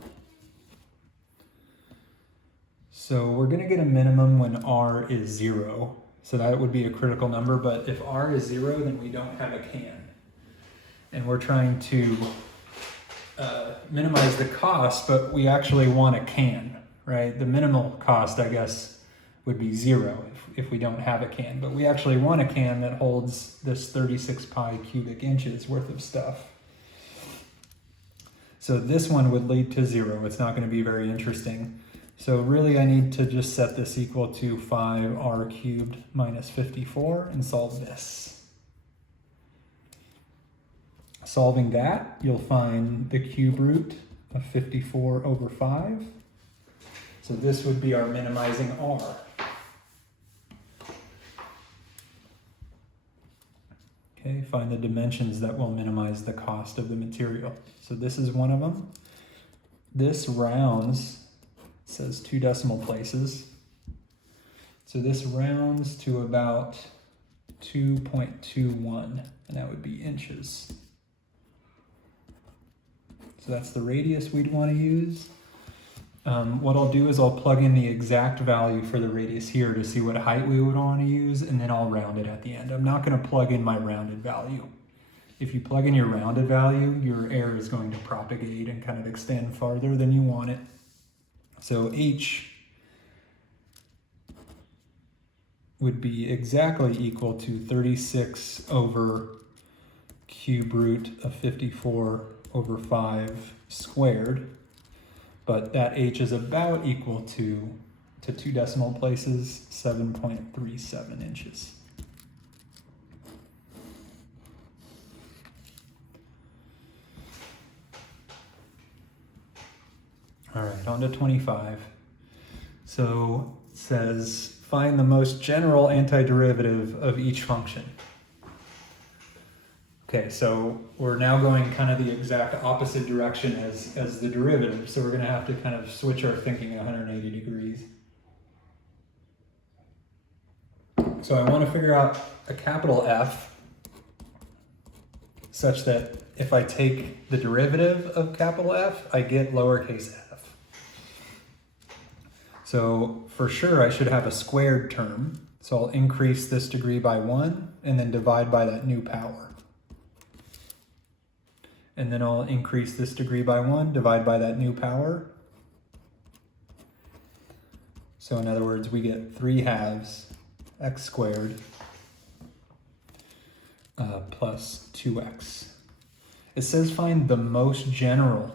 So we're going to get a minimum when r is 0. So that would be a critical number, but if r is 0, then we don't have a can. And we're trying to minimize the cost, but we actually want a can, right? The minimal cost, I guess, would be 0 if we don't have a can. But we actually want a can that holds this 36 pi cubic inches worth of stuff. So this one would lead to 0. It's not going to be very interesting. So really I need to just set this equal to 5r cubed minus 54 and solve this. Solving that, you'll find the cube root of 54 over 5. So this would be our minimizing r. Okay, find the dimensions that will minimize the cost of the material. So this is one of them. This rounds, says 2 decimal places. So this rounds to about 2.21, and that would be inches. So that's the radius we'd want to use. What I'll do is I'll plug in the exact value for the radius here to see what height we would want to use, and then I'll round it at the end. I'm not going to plug in my rounded value. If you plug in your rounded value, your error is going to propagate and kind of extend farther than you want it. So h would be exactly equal to 36 over cube root of 54 over 5 squared. But that h is about equal to 2 decimal places, 7.37 inches. All right, on to 25. So it says, find the most general antiderivative of each function. Okay, so we're now going kind of the exact opposite direction as the derivative. So we're going to have to kind of switch our thinking 180 degrees. So I want to figure out a capital F such that if I take the derivative of capital F, I get lowercase f. So for sure I should have a squared term. So I'll increase this degree by 1 and then divide by that new power. And then I'll increase this degree by 1, divide by that new power. So in other words, we get 3/2 x squared plus 2x. It says find the most general.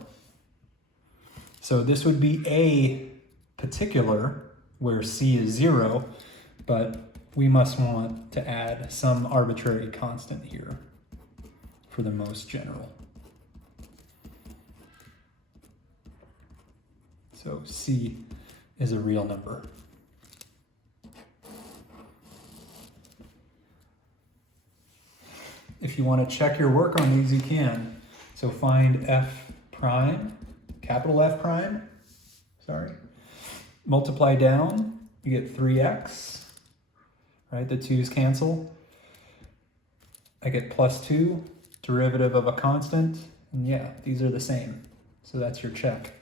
So this would be a particular, where c is 0, but we must want to add some arbitrary constant here for the most general. So c is a real number. If you want to check your work on these, you can. So find f prime, capital F prime, sorry. Multiply down, you get 3x, right? The 2's cancel. I get plus 2, derivative of a constant, and yeah, these are the same. So that's your check.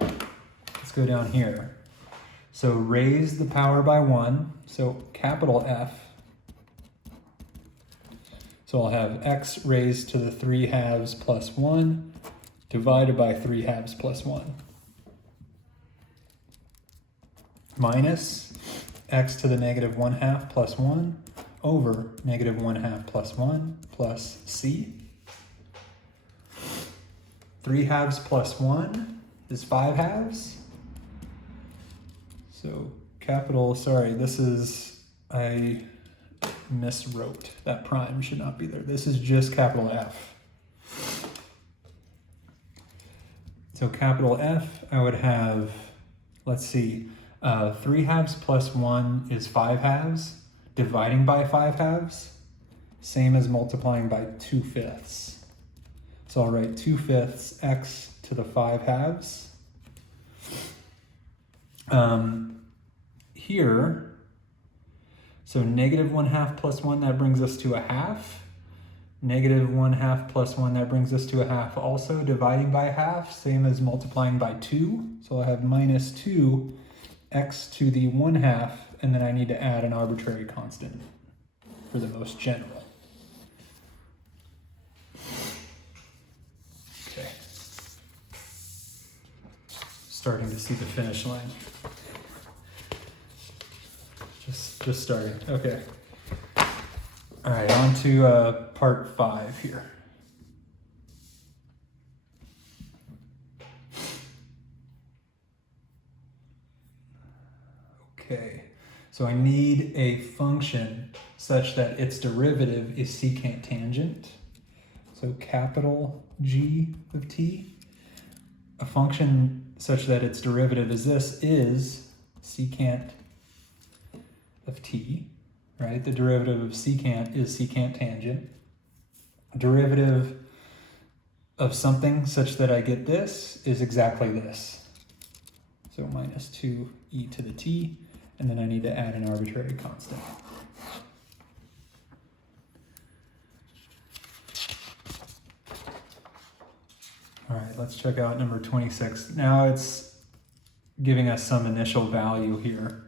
Let's go down here. So raise the power by 1, so capital F. So I'll have x raised to the 3/2 plus 1 divided by 3/2 plus 1 minus x to the negative 1/2 plus 1 over negative 1/2 plus 1 plus c. 3/2 plus 1 is 5/2. So capital, sorry, this is, I miswrote. That prime should not be there. This is just capital F. So capital F, I would have, let's see, 3/2 plus 1 is 5/2. Dividing by 5/2, same as multiplying by 2/5. So I'll write 2/5 x to the 5/2. Here, so negative 1/2 plus 1, that brings us to 1/2. Negative 1/2 plus 1, that brings us to 1/2 also. Dividing by 1/2, same as multiplying by 2. So I have minus 2 x to the 1/2, and then I need to add an arbitrary constant for the most general. Okay. Starting to see the finish line. Just starting. Okay. All right, on to part 5 here. Okay, so I need a function such that its derivative is secant tangent. So capital G of t. A function such that its derivative is this is secant of t, right? The derivative of secant is secant tangent. Derivative of something such that I get this is exactly this. So minus 2e to the t, and then I need to add an arbitrary constant. All right, let's check out number 26. Now it's giving us some initial value here.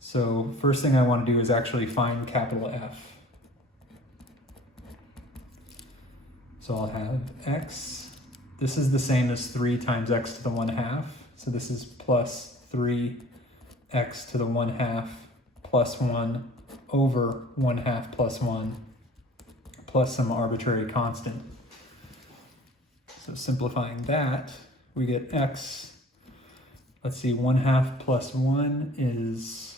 So first thing I want to do is actually find capital F. So I'll have x. This is the same as 3 times x to the 1/2. So this is plus 3x to the 1/2 plus 1 over 1/2 plus 1 plus some arbitrary constant. So simplifying that, we get x, let's see, 1/2 plus 1 is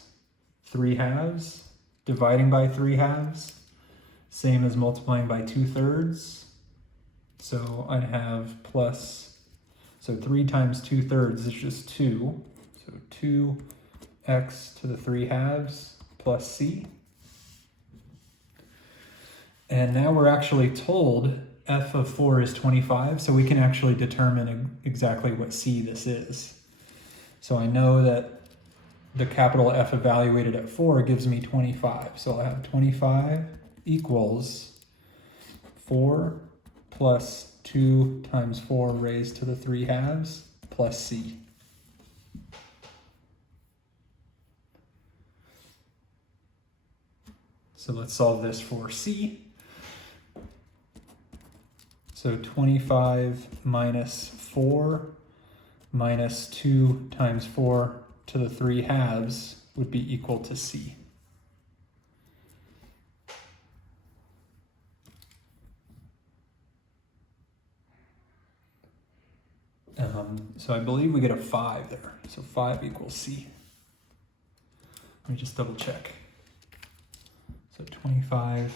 3/2. Dividing by 3/2, same as multiplying by 2/3. So I'd have plus, so 3 times 2/3 is just 2. So 2x to the 3/2 plus c. And now we're actually told f of 4 is 25, so we can actually determine exactly what c this is. So I know that the capital F evaluated at 4 gives me 25. So I'll have 25 equals 4 plus 2 times 4 raised to the 3/2 plus c. So let's solve this for c. So 25 minus 4 minus 2 times 4 to the 3/2 would be equal to c. So I believe we get a 5 there. So 5 equals c. Let me just double check. So 25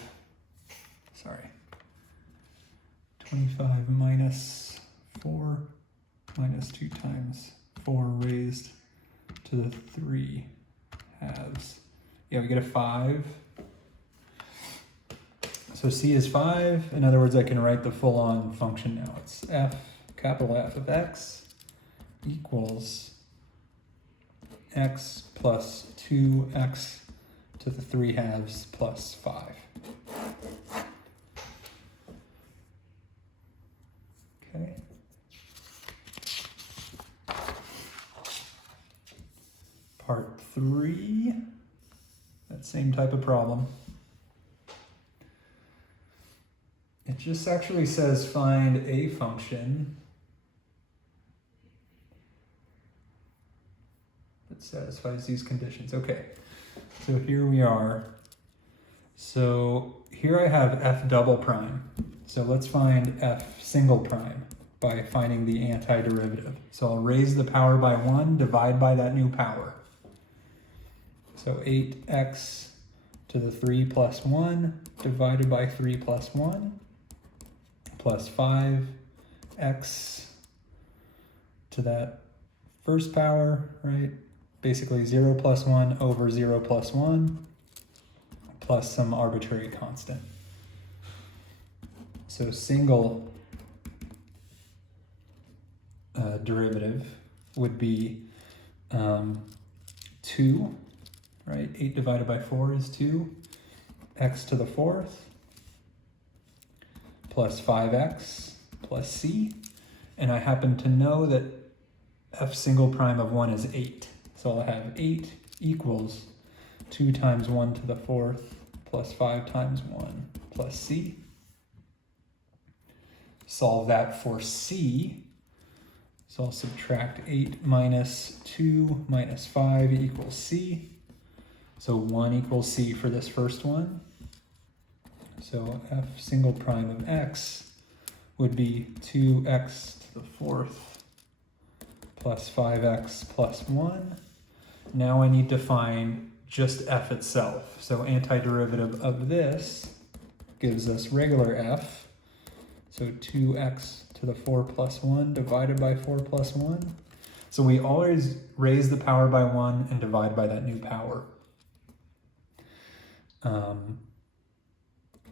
minus 4 minus 2 times 4 raised to the 3/2. Yeah, we get a 5. So c is 5. In other words, I can write the full-on function now. It's capital F of x equals x plus 2x to the 3/2 plus 5. Okay. Part 3, that same type of problem. It just actually says find a function that satisfies these conditions. Okay, so here we are. So here I have f double prime. So let's find f single prime by finding the antiderivative. So I'll raise the power by 1, divide by that new power. So 8x to the 3 plus 1 divided by 3 plus 1 plus 5x to that first power, right? Basically 0 plus 1 over 0 plus 1 plus some arbitrary constant. So single derivative would be 2, right? 8 divided by 4 is 2. X to the 4th plus 5x plus c. And I happen to know that f single prime of 1 is 8. So I'll have 8 equals 2 times 1 to the 4th plus 5 times 1 plus c. Solve that for c. So I'll subtract 8 minus 2 minus 5 equals c. So 1 equals c for this first one. So f single prime of x would be 2x to the 4th plus 5x plus 1. Now I need to find just f itself. So antiderivative of this gives us regular f. So 2x to the 4 plus 1 divided by 4 plus 1. So we always raise the power by 1 and divide by that new power.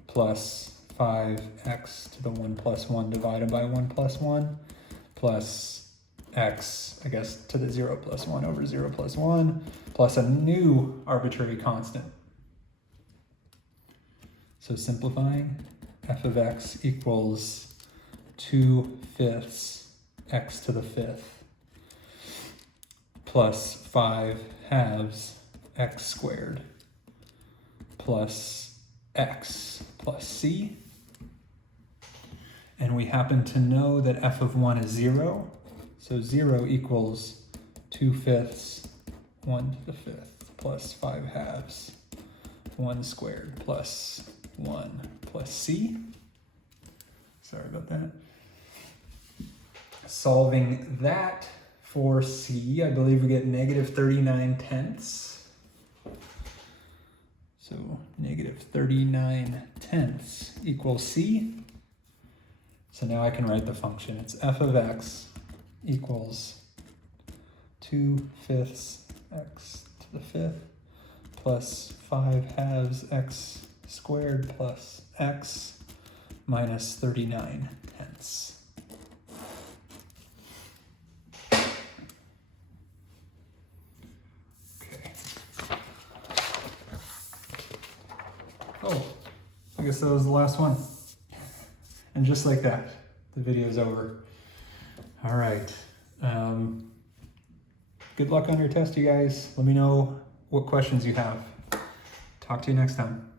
Plus 5x to the 1 plus 1 divided by 1 plus 1 plus x, I guess, to the 0 plus 1 over 0 plus 1 plus a new arbitrary constant. So simplifying, f of x equals 2/5 x to the 5th plus 5/2 x squared plus x plus c. And we happen to know that f of 1 is 0. So 0 equals 2/5 1 to the 5th plus 5/2 1 squared plus 1 plus c. Sorry about that. Solving that for c, I believe we get negative 39/10. So negative 39/10 equals c. So now I can write the function. It's f of x equals 2/5 x to the 5th plus 5/2 x squared plus x minus 39/10. Okay. Oh, I guess that was the last one. And just like that, the video's over. All right. Good luck on your test, you guys. Let me know what questions you have. Talk to you next time.